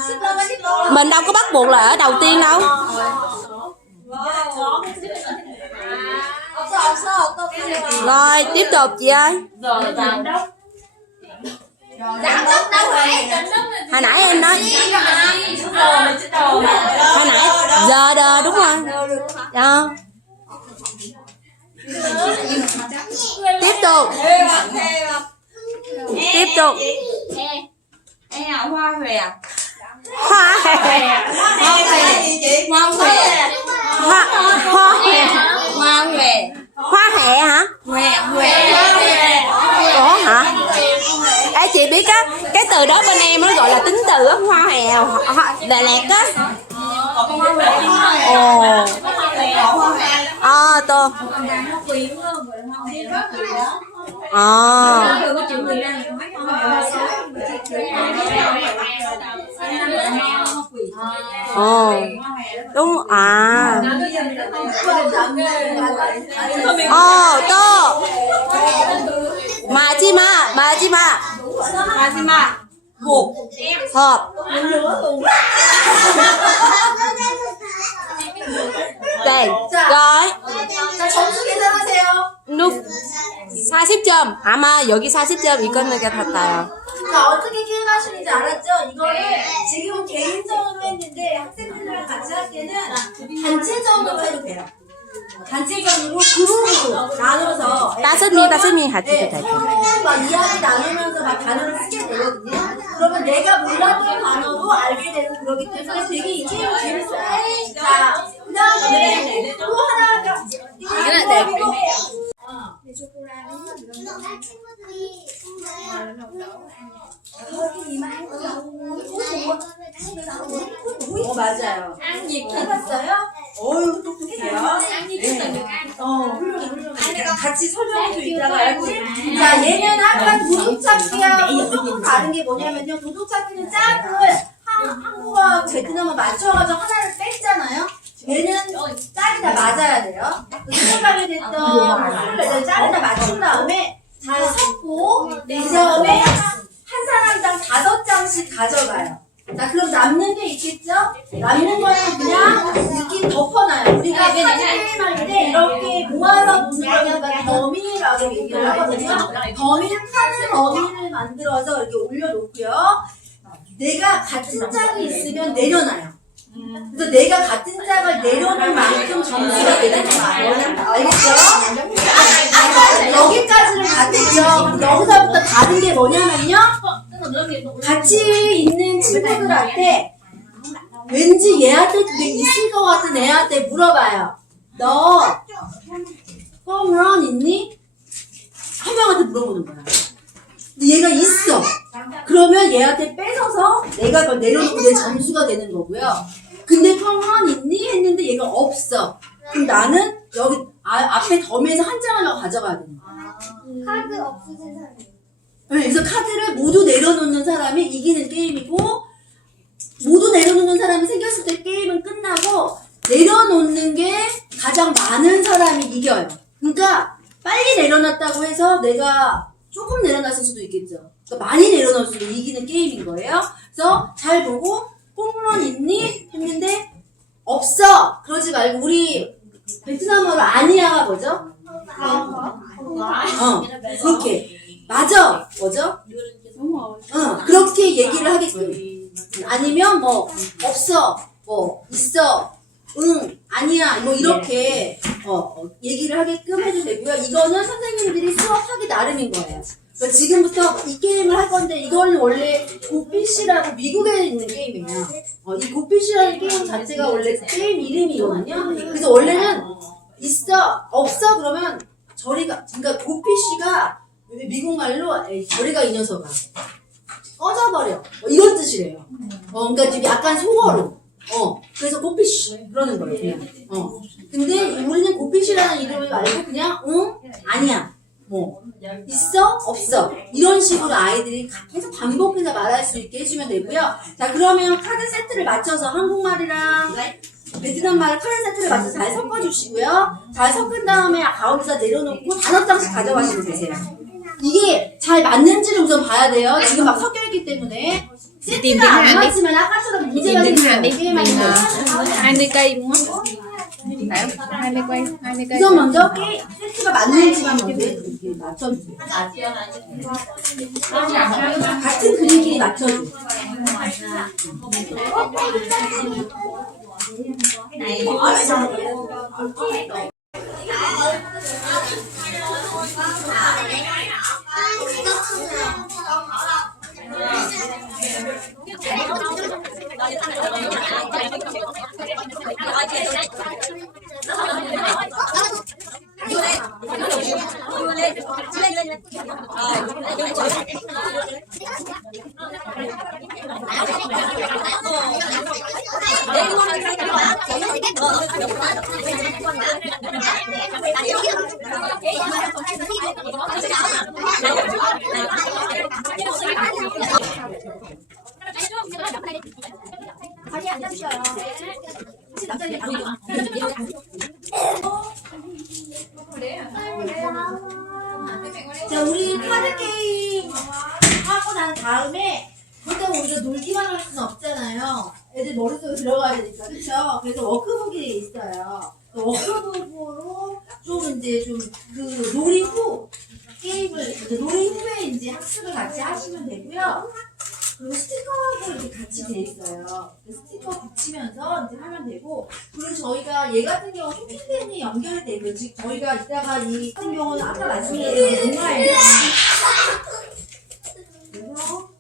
Mình đâu có bắt buộc là ở đầu tiên đâu. Rồi tiếp tục chị ơi. Hồi nãy em nói hồi nãy giờ đờ đúng rồi đó. Tiếp tục hoa hòe hoa hẹ hả? Ủa hả? Ê chị biết á, cái từ đó bên em nó gọi là tính từ á, hoa hẹ Đà Lạt á. Ồ tô đúng tô mà chi mà hộp 네. rồi 점수 계산하세요. 40점. 아마 여기 40점 이거는 게 같아요. 자, 어떻게 계산하시는지 알았죠? 이거를 지금 개인적으로 했는데 학생들이랑 같이 할 때는 단체전으로 해도 돼요. 단체전으로 그룹으로 나눠서 따스미 같이 돼. 막 이야기 나누면서 막 단어를 쓰게 되거든요. 그러면 내가 몰랐던 단어도 알게 되고 그러기 때문에 되게 이 게임 재밌어요. 자, 그 다음에 또 하나가 맞아요. 해봤어요? 어휴 똑똑해요. 같이 설명해도 있다가 알고. 자, 얘는 아까 도둑찾기하고 조금 다른 게 뭐냐면요. 도둑찾기는 짝을 한국어 베트남어 맞춰가지고 하나를 뺐잖아요. 얘는 짝이 다 맞아야 돼요. 생각하게 됐던 짝을 다 맞춘 다음에 잘 섞고 그 다음에 한 사람당 5장씩 가져가요. 자, 그럼 남는 게 있겠죠? 남는 거는 그냥 이렇게 덮어놔요. 우리가 카드 게임할 때 이렇게 모아서 놓는 거는 더미라고 얘기를 하거든요. 카드 더미를 만들어서 이렇게 올려놓고요. 내가 같은 짝이 있으면 내려놔요. 그래서 내가 같은 짝을 내려놓은 만큼 점수가 되는 거예요. 알겠죠? 여기까지는 같은요. 여기서부터 다른 게 뭐냐면요. 같이 있는 친구들한테 왠지 얘한테 그게 있을 것 같은 애한테 물어봐요. 너 홈런 있니? 한 명한테 물어보는 거야. 근데 얘가 있어. 그러면 얘한테 뺏어서 내가 그걸 내려놓고 내 점수가 되는 거고요. 근데 홈런 있니? 했는데 얘가 없어. 그럼 나는 여기 앞에 더미에서 한 장을 더 가져가야 되는 거야. 카드 없으신 사람. 그래서 카드를 모두 내려놓는 사람이 이기는 게임이고, 모두 내려놓는 사람이 생겼을 때 게임은 끝나고, 내려놓는 게 가장 많은 사람이 이겨요. 그러니까 빨리 내려놨다고 해서 내가 조금 내려놨을 수도 있겠죠. 그러니까 많이 내려놓을수록 이기는 게임인 거예요. 그래서 잘 보고 홈런 있니? 했는데 없어. 그러지 말고 우리 베트남어로 아니야가 뭐죠? 그렇게 맞아. 뭐죠? 그렇게 얘기를 하게끔. 아니면 뭐 없어. 뭐 있어. 응, 아니야. 뭐 이렇게 얘기를 하게끔 해도 되고요. 이거는 선생님들이 수업하기 나름인 거예요. 그러니까 지금부터 이 게임을 할 건데 이거는 원래 고피쉬라고 미국에 있는 게임이에요. 이 고피쉬라는 게임 자체가 원래 게임 이름이거든요. 그래서 원래는 있어, 없어 그러면 저리가, 그러니까 고피쉬가 미국 말로 저리가 이 녀석아 꺼져버려 뭐 이런 뜻이에요. 고피쉬래요. 그러니까 좀 약간 속어로. 그래서 고피쉬 그러는 거예요. 그냥. 근데 우리는 고피쉬라는 이름을 말고 그냥 응 아니야. 뭐 있어 없어 이런 식으로 아이들이 계속 반복해서 말할 수 있게 해주면 되고요. 자 그러면 카드 세트를 맞춰서 한국말이랑 베트남 말 카드 세트를 맞춰서 잘 섞어주시고요. 잘 섞은 다음에 가운데다 내려놓고 단어장씩 가져가시면 되세요. 이게 잘 맞는지를 우선 봐야 돼요. 지금 막 섞여있기 때문에 세트가 안 맞으면 아까처럼 문제가 생겨요. 게임하는 거 20 cây muốn phải không? 20 cây, 20 cây. 우선 먼저 세트가 맞는지만 먼저 이렇게 맞춰주세요. 같은 그림끼리 맞춰주세요. 자, 우리 카드 게임 하고 난 다음에 그렇다고 우리가 놀기만 할 수는 없잖아요. 애들 머릿속에 들어가야 되니까, 그쵸? 그래서 워크북이 있어요. 그 워크북으로 좀 이제 좀 그 놀이 후 게임을 놀이 후에 이제 학습을 같이 하시면 되고요. 그리고 스티커하고 이렇게 같이 돼 있어요. 그 스티커 붙이면서 이제 하면 되고, 그리고 저희가 얘 같은 경우 쇼핑팬이 연결이 되고, 즉 저희가 이따가 이 같은 경우는 아까 말씀드린 동화예요. 그래서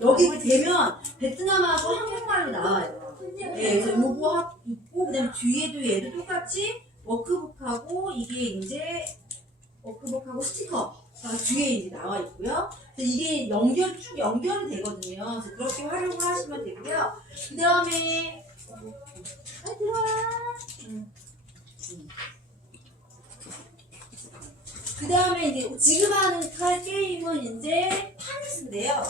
여기 되면 베트남하고 한국말로 나와요. 네, 그래서 요거 있고, 그다음에 뒤에도 얘도 똑같이 워크북하고 이게 이제 워크북하고 스티커가 뒤에 이제 나와 있고요. 그래서 이게 쭉 연결이 되거든요. 그래서 그렇게 활용을 하시면 되고요. 그 다음에 들어와. 그 다음에 이제 지금 하는 게임은 이제 파니스인데요.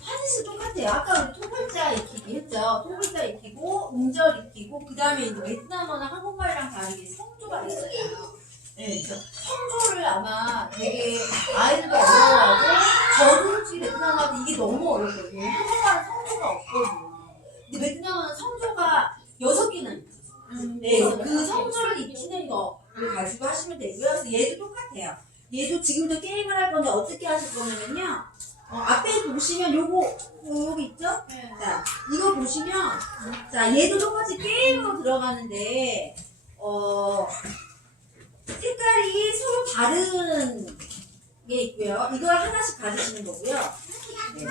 파니스 똑같아요. 아까 우리 토글자 익히기 했죠. 토글자 익히고 음절 익히고 그 다음에 이제 베트남어는 한국말이랑 다르게 성조가 있어요. 네, 성조를 아마 되게 아이들도 어려워하고 저도 솔직히 베트남어도 이게 너무 어렵거든요. 한국말은 성조가 없거든요. 근데 베트남어는 성조가 6개나 있어요. 네, 그 성조를 익히는 거를 가지고 하시면 되고요. 그래서 얘도 똑같아요. 얘도 지금도 게임을 할 건데 어떻게 하실 거냐면요. 앞에 보시면 요거 있죠? 자, 이거 보시면 자, 얘도 똑같이 게임으로 들어가는데 색깔이 서로 다른 게 있고요. 이걸 하나씩 가지시는 거고요. 네.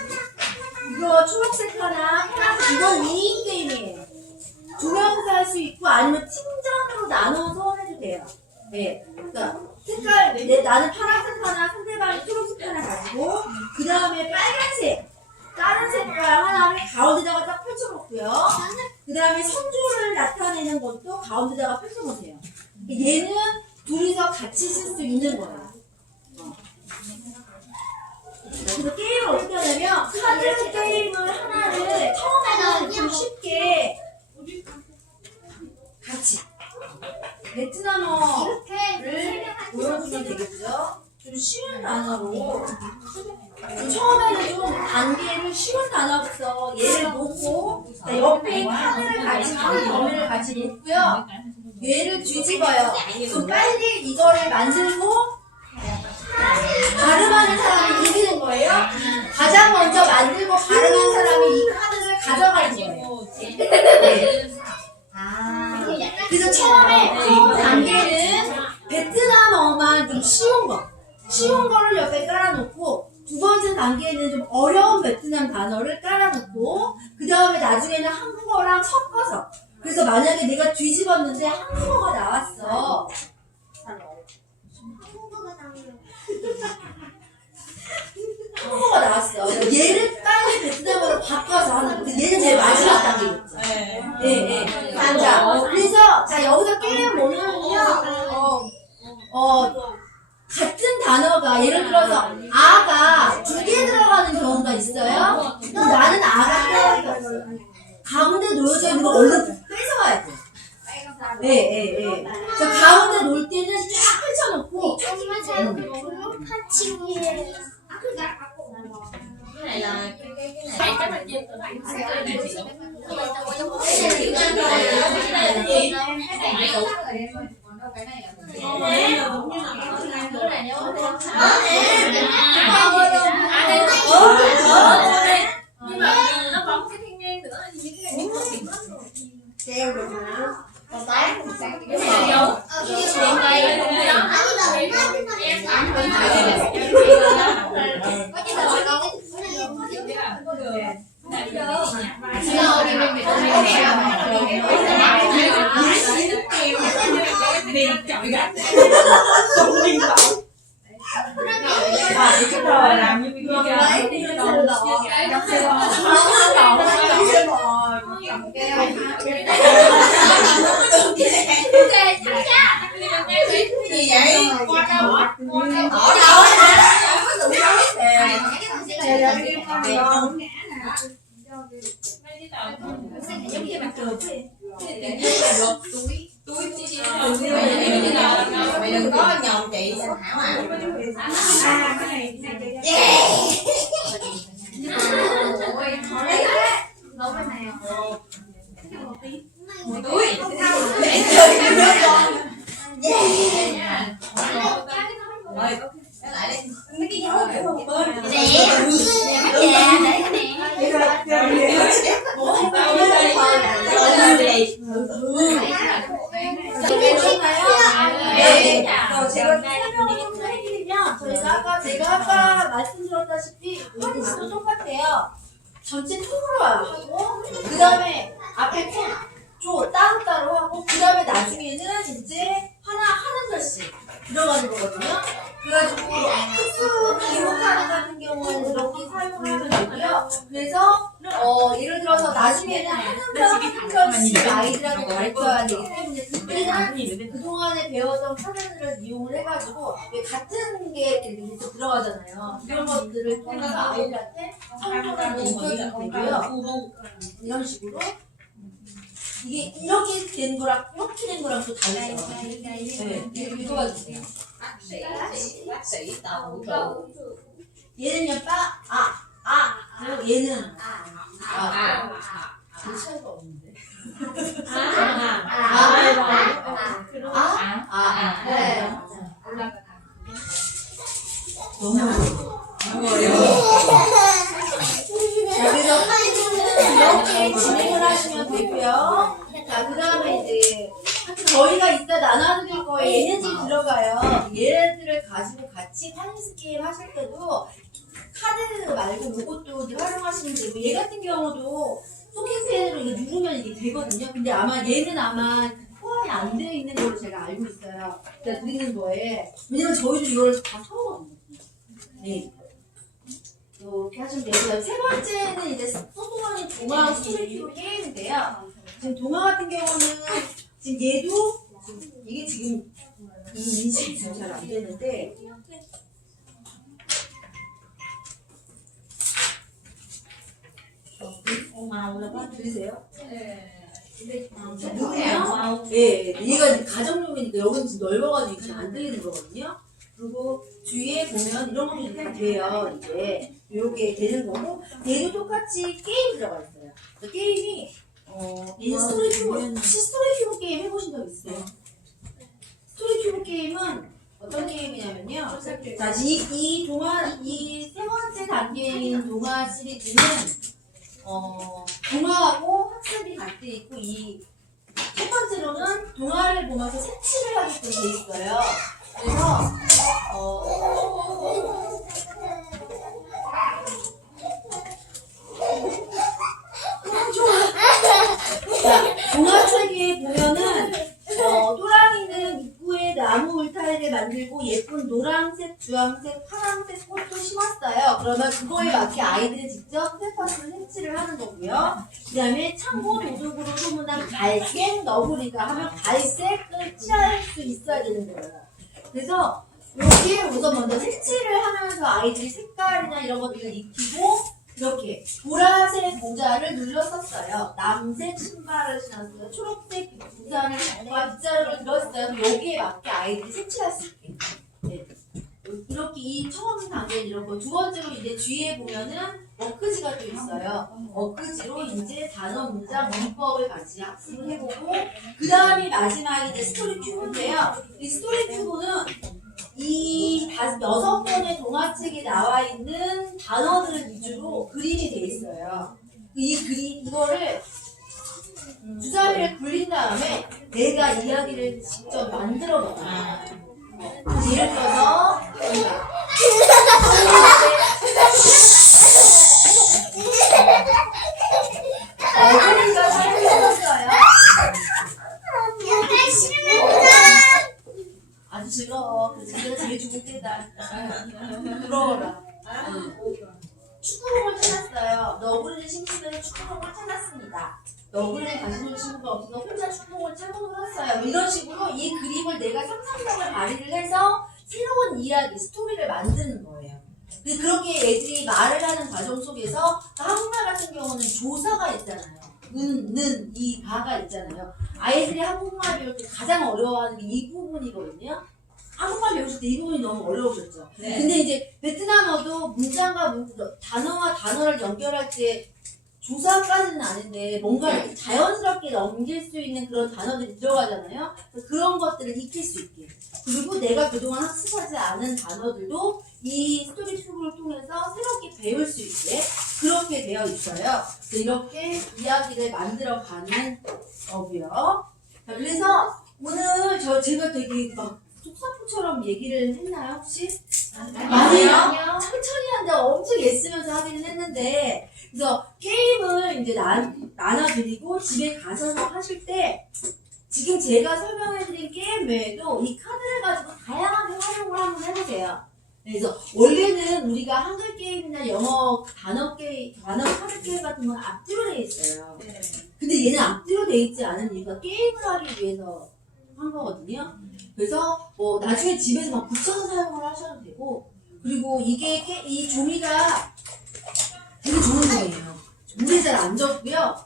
이거 초록색 하나, 파란색, 이건 2인 게임이에요. 2명이서 할 수 있고 아니면 팀전으로 나눠서 해도 돼요. 네. 그러니까 색깔, 나는 파란색 하나, 상대방이 초록색 하나 가지고 그 다음에 빨간색, 다른 색깔 하나를 가운데다가 딱 펼쳐놓고요. 그 다음에 성조를 나타내는 것도 가운데다가 펼쳐놓으세요. 얘는 둘이서 같이 쓸 수 있는 거예요. 그래서 게임을 어떻게 하냐면 카드 게임을 하나를 처음에는 좀 쉽게 같이 베트남어를 보여주면 되겠죠. 좀 쉬운 단어로 처음에는 좀 단계를 쉬운 단어부터 얘를 놓고 옆에 카드를 같이 범위를 같이 놓고요. 얘를 뒤집어요. 그럼 빨리 이거를 만들고 발음하는 사람이 이기는 거예요. 가장 먼저 만들고 발음한 사람이 이 카드를 가져가는 거예요. 네. 그래서 처음 단계는 베트남어만 좀 쉬운 거를 옆에 깔아놓고 두 번째 단계는 좀 어려운 베트남 단어를 깔아놓고 그 다음에 나중에는 한국어랑 섞어서 그래서 만약에 내가 뒤집었는데 한국어가 나왔어. 한국어가 나왔어. 이제 마지막 단계겠죠. 네. 자, 그래서 자 여기서 게임 뭐냐면요. 같은 단어가 예를 들어서 아가 2개 들어가는 경우가 있어요. 그럼 나는 아가 가운데 놓여져 있는 거 얼른 뺏어와야 돼. 자 가운데 놓을 때는 쫙 펼쳐놓고. cái này là cái bên kia của bạn sẽ là chị đúng cái này là gì cái này đủ còn đâu cái này là nhưng mà nó còn cái thiên nhiên nữa như cái này không kiểm soát được treo được mà còn tán cái này đâu điện này làm như bây giờ gì vậy qua đâu ở đâu giống như mặt trường túi mày đừng có nhòm chị Thảo à túi lại đi mấy cái dấu kiểu không bên 제가 아까 말씀드렸다시피 여기도 똑같아요. 전체 통으로 하고 그 다음에 앞에 조 따로따로 하고 그 다음에 나중에는 이제 하나 절씩 들어가는 거거든요. 그래가지고 특수 기록하는 같은 경우에는 이렇게 사용을 하면 되고요. 그래서 예를 들어서 나중에는 한 편씩 아이들한테 가르쳐야 되기 때문에 그때는 그동안에 배웠던 파트너를 이용을 해가지고 같은 게 이렇게 들어가잖아요. 이런 것들을 통해서 아이들한테 성적을 익혀주면 되고요. 이런 식으로 이게 이렇게 된 거랑 이렇게 된 거랑 또 달라요. 네, 읽어봐주세요. bác sĩ tàu 얘는요 그리고 얘는 별 차이가 없는데. 네. 너무 어려워. 자, 그래서 파이팅은 이렇게 진행을 하시면 되고요. 자, 그 다음에 이제 저희가 이따 나눠드릴 거에 얘네들이 들어가요. 얘네들을 가지고 같이 파이팅 게임 하실 때도 카드 말고 이것도 이제 활용하시면 되고 얘 같은 경우도 소켓펜으로 이게 누르면 이게 되거든요. 근데 아마 얘는 아마 포함이 안 되어 있는 걸로 제가 알고 있어요. 제가 드리는 거에. 왜냐면 저희도 이걸 다 처음 하거든요. 네. 이렇게 하시면 되고요. 세 번째는 이제 소소원인 동화 스토리큐브 게임인데요. 지금 동화 같은 경우는 지금 얘도 이게 지금 이 인식이 지금 잘 안 되는데 들리세요? 누구예요? 네, 얘가 이제 가정용이니까 여기는 지금 넓어가지고 잘 안 들리는 거거든요. 그리고 뒤에 보면 이런 것도 이렇게 돼요. 이제 이렇게 되는 거고 얘도 똑같이 게임이 들어가 있어요. 그 게임이 얘는 스토리큐브 게임 해보신 적 있어요? 스토리큐브 게임은 어떤 게임이냐면요. 자, 이 동화 이 세 번째 단계인 동화 시리즈는 동화하고 학습이 같이 있고 이 첫 번째로는 동화를 보면서 색칠을 하게끔 돼 있어요. 그래서 자, 동화책에 보면은 또랑이는 입구에 나무 울타리를 만들고 예쁜 노란색, 주황색, 파란색 꽃도 심었어요. 썼어요. 그러면 그거에 맞게 아이들이 직접 스테파스를 색칠을 하는 거고요. 그 다음에 참고 도둑으로 소문난 갈색 너구리가 하면 갈색을 칠할 수 있어야 되는 거예요. 그래서 여기에 우선 먼저 색칠을 하면서 아이들이 색깔이나 이런 것들을 익히고 이렇게 보라색 모자를 눌렀었어요. 남색 신발을 신었어요. 초록색 우산을 빗자루를 들었어요. 여기에 맞게 아이들이 색칠할 수 있게. 네. 이렇게 이 처음 단계는 이렇고 두 번째로 이제 뒤에 보면은 워크지가 또 있어요. 워크지로 이제 단어 문장 문법을 같이 학습을 해보고 그 다음이 마지막에 이제 스토리 큐브인데요. 이 스토리 큐브는 이 6권의 동화책에 나와 있는 단어들을 위주로 그림이 돼 있어요. 이거를 주사위를 굴린 다음에 내가 이야기를 직접 만들어 봐요. 예를 들어서 어머니가 사용했었어요. 아주 즐거워. 그래서 제일 좋을 때다. 부러워라. 축구공을 찾았어요. 너구리를 심으면 축구공을 찾았습니다. 너구리를 다시 놀 친구가 없어서 혼자 축구공을 찾고 놀았어요. 이런 식으로 이 그림을 내가 상상력을 발휘를 해서 새로운 이야기, 스토리를 만드는 거예요. 근데 그렇게 애들이 말을 하는 과정 속에서 한국말 같은 경우는 조사가 있잖아요. 이, 바가 있잖아요. 아이들이 한국말 배울 때 가장 어려워하는 게 이 부분이거든요. 한국말 배우실 때 이 부분이 너무 어려우셨죠. 네. 근데 이제 베트남어도 문장과 단어와 단어를 연결할 때 조사까지는 아닌데 뭔가 이렇게 자연스럽게 넘길 수 있는 그런 단어들이 들어가잖아요. 그런 것들을 익힐 수 있게. 그리고 내가 그동안 학습하지 않은 단어들도 이 스토리 큐브를 통해서 새롭게 배울 수 있게 그렇게 되어 있어요. 이렇게 이야기를 만들어가는 거고요. 그래서 오늘 제가 되게 막 속사포처럼 얘기를 했나요 혹시? 아니요. 천천히 한다고 엄청 애쓰면서 하기는 했는데 그래서 게임을 이제 나눠드리고 집에 가셔서 하실 때 지금 제가 설명해드린 게임 외에도 이 카드를 가지고 다양하게 활용을 한번 해보세요. 그래서 원래는 우리가 한글 게임이나 영어 단어 카드 게임 같은 건 앞뒤로 돼 있어요. 근데 얘는 앞뒤로 돼 있지 않은 이유가 게임을 하기 위해서 한 거거든요. 그래서 뭐 나중에 집에서 막 붙여서 사용을 하셔도 되고 그리고 이 종이가 되게 좋은 종이에요. 물에 잘 안 젖고요.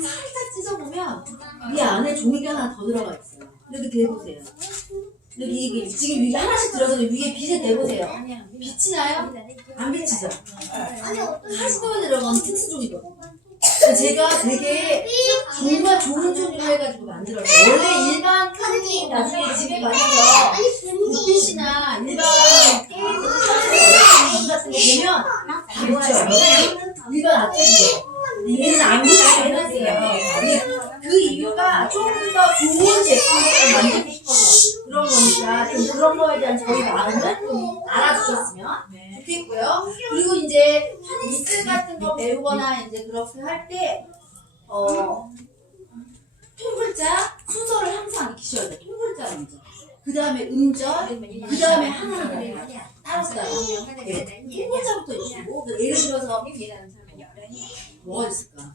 살짝 찢어보면 이 안에 종이가 하나 더 들어가 있어요. 이렇게 대보세요. 이게 지금 위에 하나씩 들어서 위에 빛에 대보세요. 비치나요? 안 비치죠? 사진도에 들어간 특수 종이거든요. 제가 되게 정말 좋은 종이로 해가지고 만들었어요. 원래 일반 카드 게임 나중에 집에 가셔서 루피시나 일반 게임 같은 거 보면 다 있죠. 일반 아트죠. 얘는 안 비치게 해놨어요. 그 이유가 좀 더 좋은 제품을 만들고 싶어서 그런 거니까 좀 그런 거에 대한 저희 마음을 좀 알아주셨으면 좋겠고요. 그리고 이제 미스 같은 거 배우거나 이제 그렇게 할 때 통글자 순서를 항상 익히셔야 돼요. 통글자 먼저. 그 다음에 음절, 그 다음에 하나를 따로 통글자부터 익히고 예를 들어서 뭐가 있을까?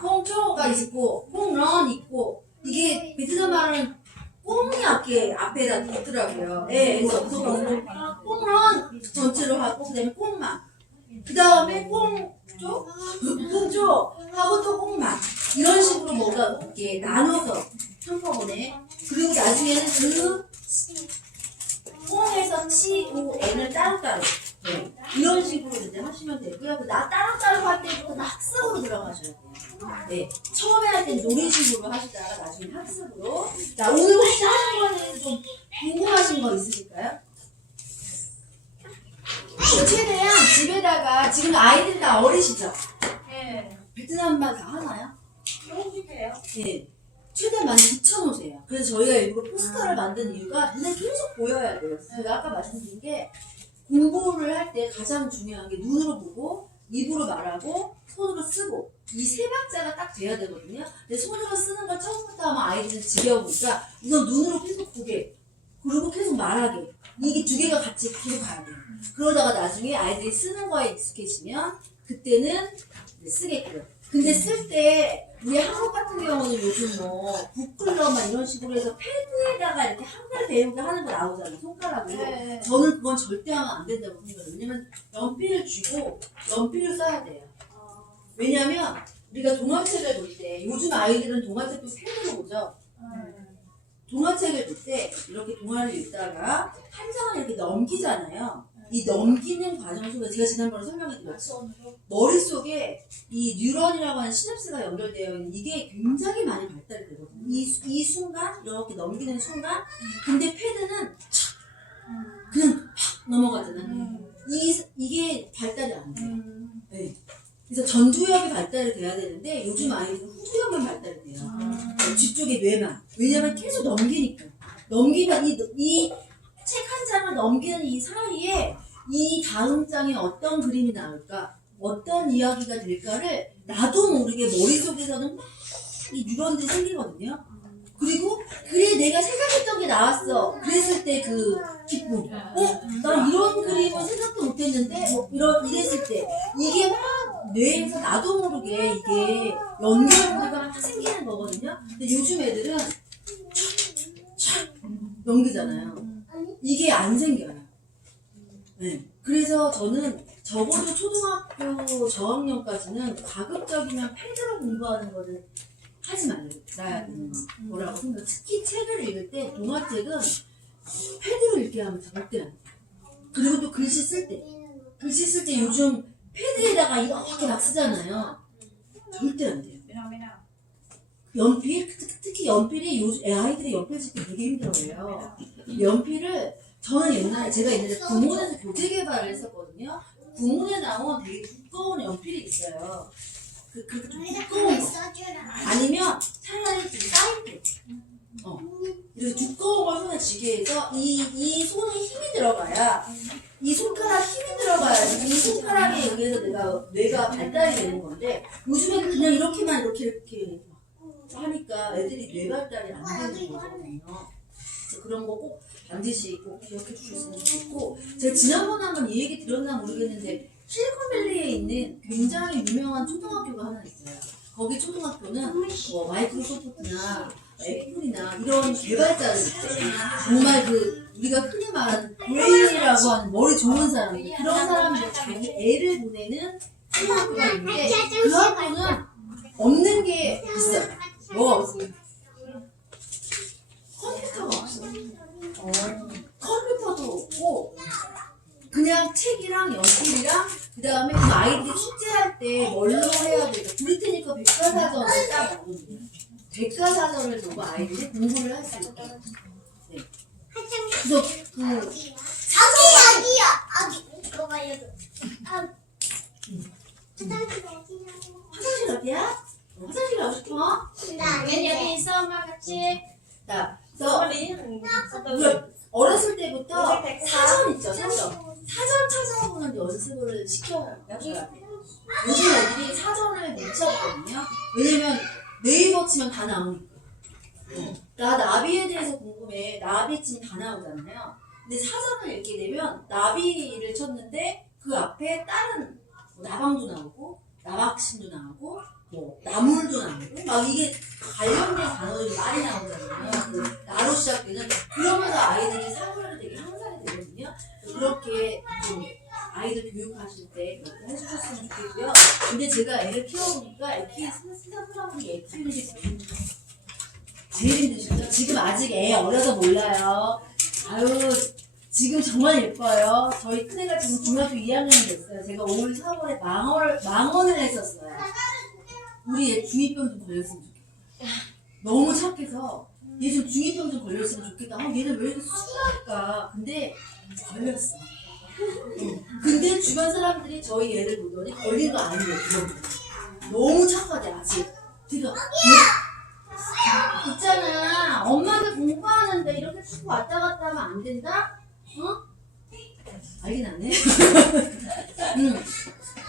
꽁초가 있고 꽁런 있고 이게 베트남 말은 꽁이 앞에다 붙더라고요. 네, 그래서 꽁런 전체로 하고 그다음에 꽁만 그 다음에 꽁초 하고 또 꽁만 이런 식으로 뭔가 이렇게 나눠서 한꺼번에 그리고 나중에는 그 꽁에서 CON을 따로따로 이런 식으로 이제 하시면 되고요. 따로따로 할 때부터 학습으로 들어가셔야 돼요. 네, 처음에 할 때는 놀이식으로 하시다가 나중에 학습으로. 자, 오늘 혹시 하신 거에 대해서 좀 궁금하신 거 있으실까요? 최대한 집에다가 지금 아이들 다 어리시죠? 네. 베트남말 다 하나요? 조금씩해요. 네. 최대한 많이 붙여놓으세요. 그래서 저희가 일부러 포스터를 만든 이유가 눈에 계속 보여야 돼요. 제가 아까 말씀드린 게 공부를 할 때 가장 중요한 게 눈으로 보고 입으로 말하고 손으로 쓰고 이 세 박자가 딱 돼야 되거든요. 근데 손으로 쓰는 걸 처음부터 하면 아이들은 지겨우니까 우선 눈으로 계속 보게 그리고 계속 말하게 이게 두 개가 같이 계속 가야 돼요. 그러다가 나중에 아이들이 쓰는 거에 익숙해지면 그때는 쓰게끔. 근데 쓸 때 우리 한국 같은 경우는 요즘 뭐 북클럽 막 이런 식으로 해서 패드에다가 이렇게 한글 배우게 하는 거 나오잖아요. 손가락으로. 네. 저는 그건 절대 하면 안 된다고 생각해요. 왜냐면 연필을 쥐고 연필을 써야 돼요. 왜냐면 우리가 동화책을 볼 때 요즘 아이들은 동화책도 패드로 보죠. 동화책을 볼 때 이렇게 동화를 읽다가 한 장을 이렇게 넘기잖아요. 이 넘기는 과정 속에 제가 지난번에 설명해드렸죠. 머릿속에 이 뉴런이라고 하는 시냅스가 연결되어 있는 이게 굉장히 많이 발달이 되거든요. 이 순간 이렇게 넘기는 순간 근데 패드는 착 그냥 팍 넘어가잖아요. 이게 발달이 안 돼요. 네. 그래서 전두엽이 발달이 돼야 되는데 요즘 아이들은 후두엽만 발달이 돼요. 뒤쪽에 뇌만. 왜냐면 계속 넘기니까. 넘기면 이 책 한 장을 넘기는 이 사이에 이 다음 장에 어떤 그림이 나올까, 어떤 이야기가 될까를 나도 모르게 머릿속에서는 막 이 뉴런들이 생기거든요. 그리고 그래 내가 생각했던 게 나왔어. 그랬을 때 그 기쁨. 난 이런 그림은 생각도 못했는데 이랬을 때 이게 막 뇌에서 나도 모르게 이게 연결고리가 막 생기는 거거든요. 근데 요즘 애들은 촥 넘기잖아요. 이게 안 생겨요. 네. 그래서 저는 적어도 초등학교 저학년까지는 가급적이면 패드로 공부하는 거를 하지 말아야 되는 거라고 생각해요. 특히 책을 읽을 때 동화책은 패드로 읽게 하면 절대 안 돼요. 그리고 또 글씨 쓸 때 요즘 패드에다가 이렇게 막 쓰잖아요. 절대 안 돼요. 연필, 특히 연필이 요즘 아이들이 연필 쓸 때 되게 힘들어해요. 연필을 저는 제가 옛날에 구몬에서 교재 개발을 했었거든요. 구몬에 나온 되게 두꺼운 연필이 있어요. 그렇게 좀 두꺼운 거. 아니면 차라리 좀 사이드. 이렇게 두꺼운 걸 손에 쥐게 해서 이 손에 힘이 들어가야 이 손가락 힘이 들어가야지 이 손가락에 의해서 뇌가 발달이 되는 건데 요즘에는 그냥 이렇게만 이렇게 하니까 애들이 뇌 발달이 안 되는 거거든요. 그래서 그런 거 꼭 반드시 꼭 기억해 주셨으면 좋겠고 제가 지난번에 한번 이 얘기 들었나 모르겠는데 실리콘밸리에 있는 굉장히 유명한 초등학교가 하나 있어요. 거기 초등학교는 뭐 마이크로소프트나 애플이나 이런 개발자들 정말 우리가 흔히 말하는 브레인이라고 하는 머리 좋은 사람들 그런 사람들 자기 애를 보내는 초등학교가 있는데 그 학교는 없는 게 있어요. 뭐가 없어요? 컴퓨터가 없어요. 컴퓨터도 없고 그냥 책이랑 연필이랑 그 다음에 그 아이들이 숙제할 때 뭘로 해야 될까 브리테니커 백과사전을 딱 나오거든요. 백과사전을 보고 아이들이 공부를 할 수 있게. 네. 그래서 화장실 어디야? 화장실 가고 싶어? 자, 그래서 어렸을 때부터 사전 있죠, 사전. 사전 찾아보는 연습을 시켜줘야 돼요. 요즘 애들이 사전을 못 찾거든요. 왜냐면 네이버 치면 다 나오니까. 나 나비에 대해서 궁금해. 나비 치면 다 나오잖아요. 근데 사전을 읽게 되면 나비를 쳤는데 그 앞에 다른 나방도 나오고 나박신도 나오고 뭐 나물도 나오고 막 이게 관련된 단어들이 많이 나오잖아요. 나로 시작되는 그러면서 아이들이 사고를 되게 향상이 되거든요. 그렇게 좀 아이들 교육하실 때 그렇게 해주셨으면 좋겠고요. 근데 제가 애를 키워보니까 애 사람들이 애 키우는 게 제일 힘드시죠. 지금 아직 애 어려서 몰라요. 아유 지금 정말 예뻐요. 저희 큰애가 지금 중학교 2학년이 됐어요. 제가 올 4월에 망언을 했었어요. 우리 애 중2병 좀 걸렸으면 좋겠다. 너무 착해서 얘 좀 중2병 좀 걸렸으면 좋겠다. 얘는 왜 이렇게 순할까? 근데 걸렸어. 근데 주변 사람들이 저희 애를 보더니 걸린 거 아니에요. 너무 착하대 아직. 제가 있잖아. 엄마들 공부하는데 이렇게 자꾸 왔다 갔다 하면 안 된다? 어? 알긴 안 해.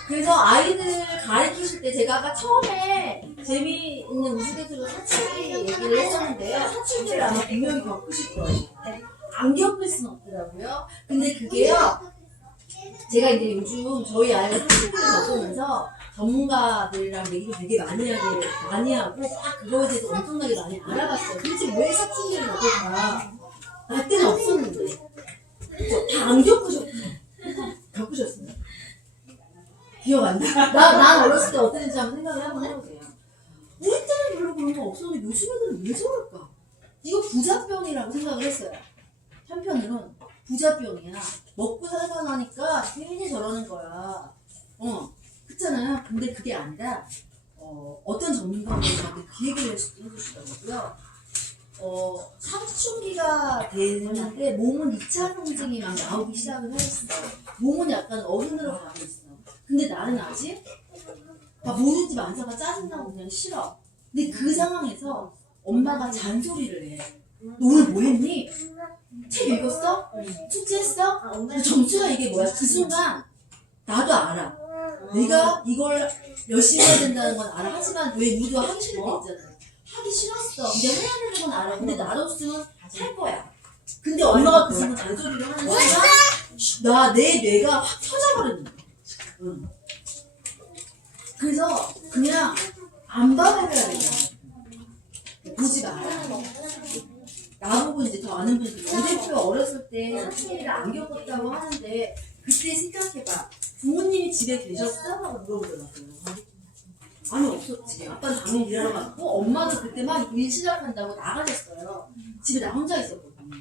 그래서 아이들 가르치실 때 제가 아까 처음에 재미있는 우스갯소리로 사춘기 얘기를 했었는데요. 사춘기를 아마 분명히 겪으실 거예요. 안 겪을 순 없더라고요. 근데 그게요. 제가 이제 요즘 저희 아이가 사춘기를 겪으면서 전문가들이랑 얘기를 되게 많이 하고 딱 그거에 대해서 엄청나게 많이 알아봤어요. 도대체 왜 사춘기를 겪을까? 나 때는 없었는데. 다 안 겪으셨어요? 기억 안 나. 난 어렸을 때 어땠는지 한번 생각을 한번 해보세요. 우리 때는 별로 그런 거 없었는데 요즘 애들은 왜 저럴까? 이거 부자병이라고 생각을 했어요. 한편으론 부자병이야. 먹고 살다 나니까 괜히 저러는 거야. 그렇잖아요. 근데 그게 아니라 어떤 전문가분이 저한테 그 얘기를 해주시더라고요. 사춘기가 되는데 몸은 2차 성징이 막 나오기 시작을 했어. 몸은 약간 어른으로 가고 있어. 근데 나는 아직 뭐든지 만사가 짜증나고 그냥 싫어. 근데 그 상황에서 엄마가 잔소리를 해. 너 오늘 뭐 했니? 책 읽었어? 숙제했어? 근데 점수가 이게 뭐야? 그 순간 나도 알아. 내가 이걸 열심히 해야 된다는 건 알아. 하지만 왜 우리도 하기 싫을 때 있잖아. 하기 싫었어. 근데 해야 되는 건 알아. 근데 나로서는 할 거야. 근데 엄마가 그 순간 잔소리를 하는 순간 내 뇌가 확 터져버리는 거야. 그래서 그냥 안 봐버려야 돼. 보지 마라. 나보고 이제 더 아는 분들이 대표 어렸을 때 사춘기를 안 겪었다고 하는데 그때 생각해봐. 부모님이 집에 계셨어? 하고 물어보더라고요. 아니 없었지. 아빠는 당연히 일하러 갔고 엄마도 그때 막 일 시작한다고 나가셨어요. 집에 나 혼자 있었거든요.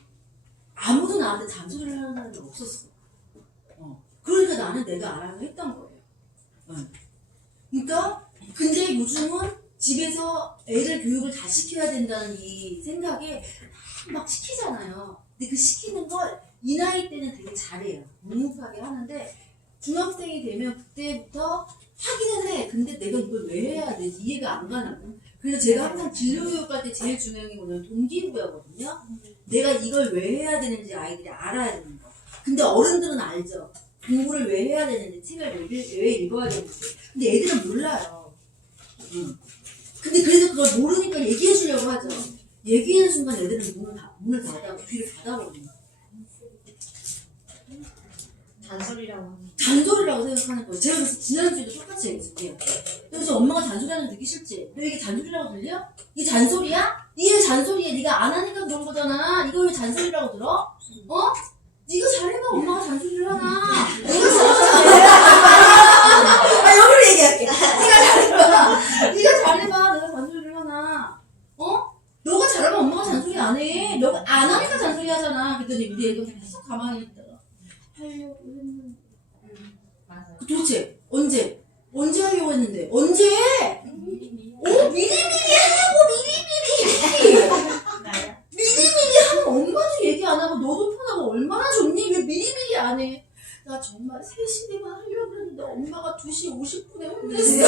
아무도 나한테 잔소리를 하는 사람이 없었어. 그러니까 나는 내가 알아서 했던 거예요. 그러니까 근데 요즘은 집에서 애를 교육을 다 시켜야 된다는 이 생각에 막 시키잖아요. 근데 그 시키는 걸 이 나이 때는 되게 잘해요. 묵묵하게 하는데 중학생이 되면 그때부터 하기는 해. 근데 내가 이걸 왜 해야 되지? 이해가 안 가나고. 그래서 제가 항상 진로교육할 때 제일 중요한 게 뭐냐면 동기부여거든요. 내가 이걸 왜 해야 되는지 아이들이 알아야 되는 거. 근데 어른들은 알죠. 공부를 왜 해야 되는지, 책을 왜 읽어야 되는지. 근데 애들은 몰라요. 근데 그래서 그걸 모르니까 얘기해 주려고 하죠. 얘기하는 순간 애들은 문을 닫아고 귀를 닫아버리는 거예요. 잔소리라고 생각하는 거예요. 제가 그래서 지난주에도 똑같이 얘기했어요. 그래서 엄마가 잔소리하는 거 듣기 싫지? 너 이게 잔소리라고 들려? 이게 잔소리야? 이게 잔소리야. 네가 안 하니까 그런 거잖아. 이걸 왜 잔소리라고 들어? 네가 잘해봐. 엄마가 잔소리를 하나. 네가 잘해봐. 여기로 얘기할게. 네가 잘해봐. 내가 잔소리를 하나. 너가 잘하면 엄마가 잔소리 안 해. 너가 안 하니까 잔소리 하잖아. 그랬더니 우리 애가 계속 가만히 있다가 하려고 했는데. 맞아요. 도대체 언제 하려고 했는데 언제? 미리미리 하고 미리미리 하면 엄마도 얘기 안 하고 너도 편하고 얼마나 좋니? 왜 미리미리 안 해? 나 정말 3시 내만 하려고 했는데 엄마가 2시 50분에 혼냈어.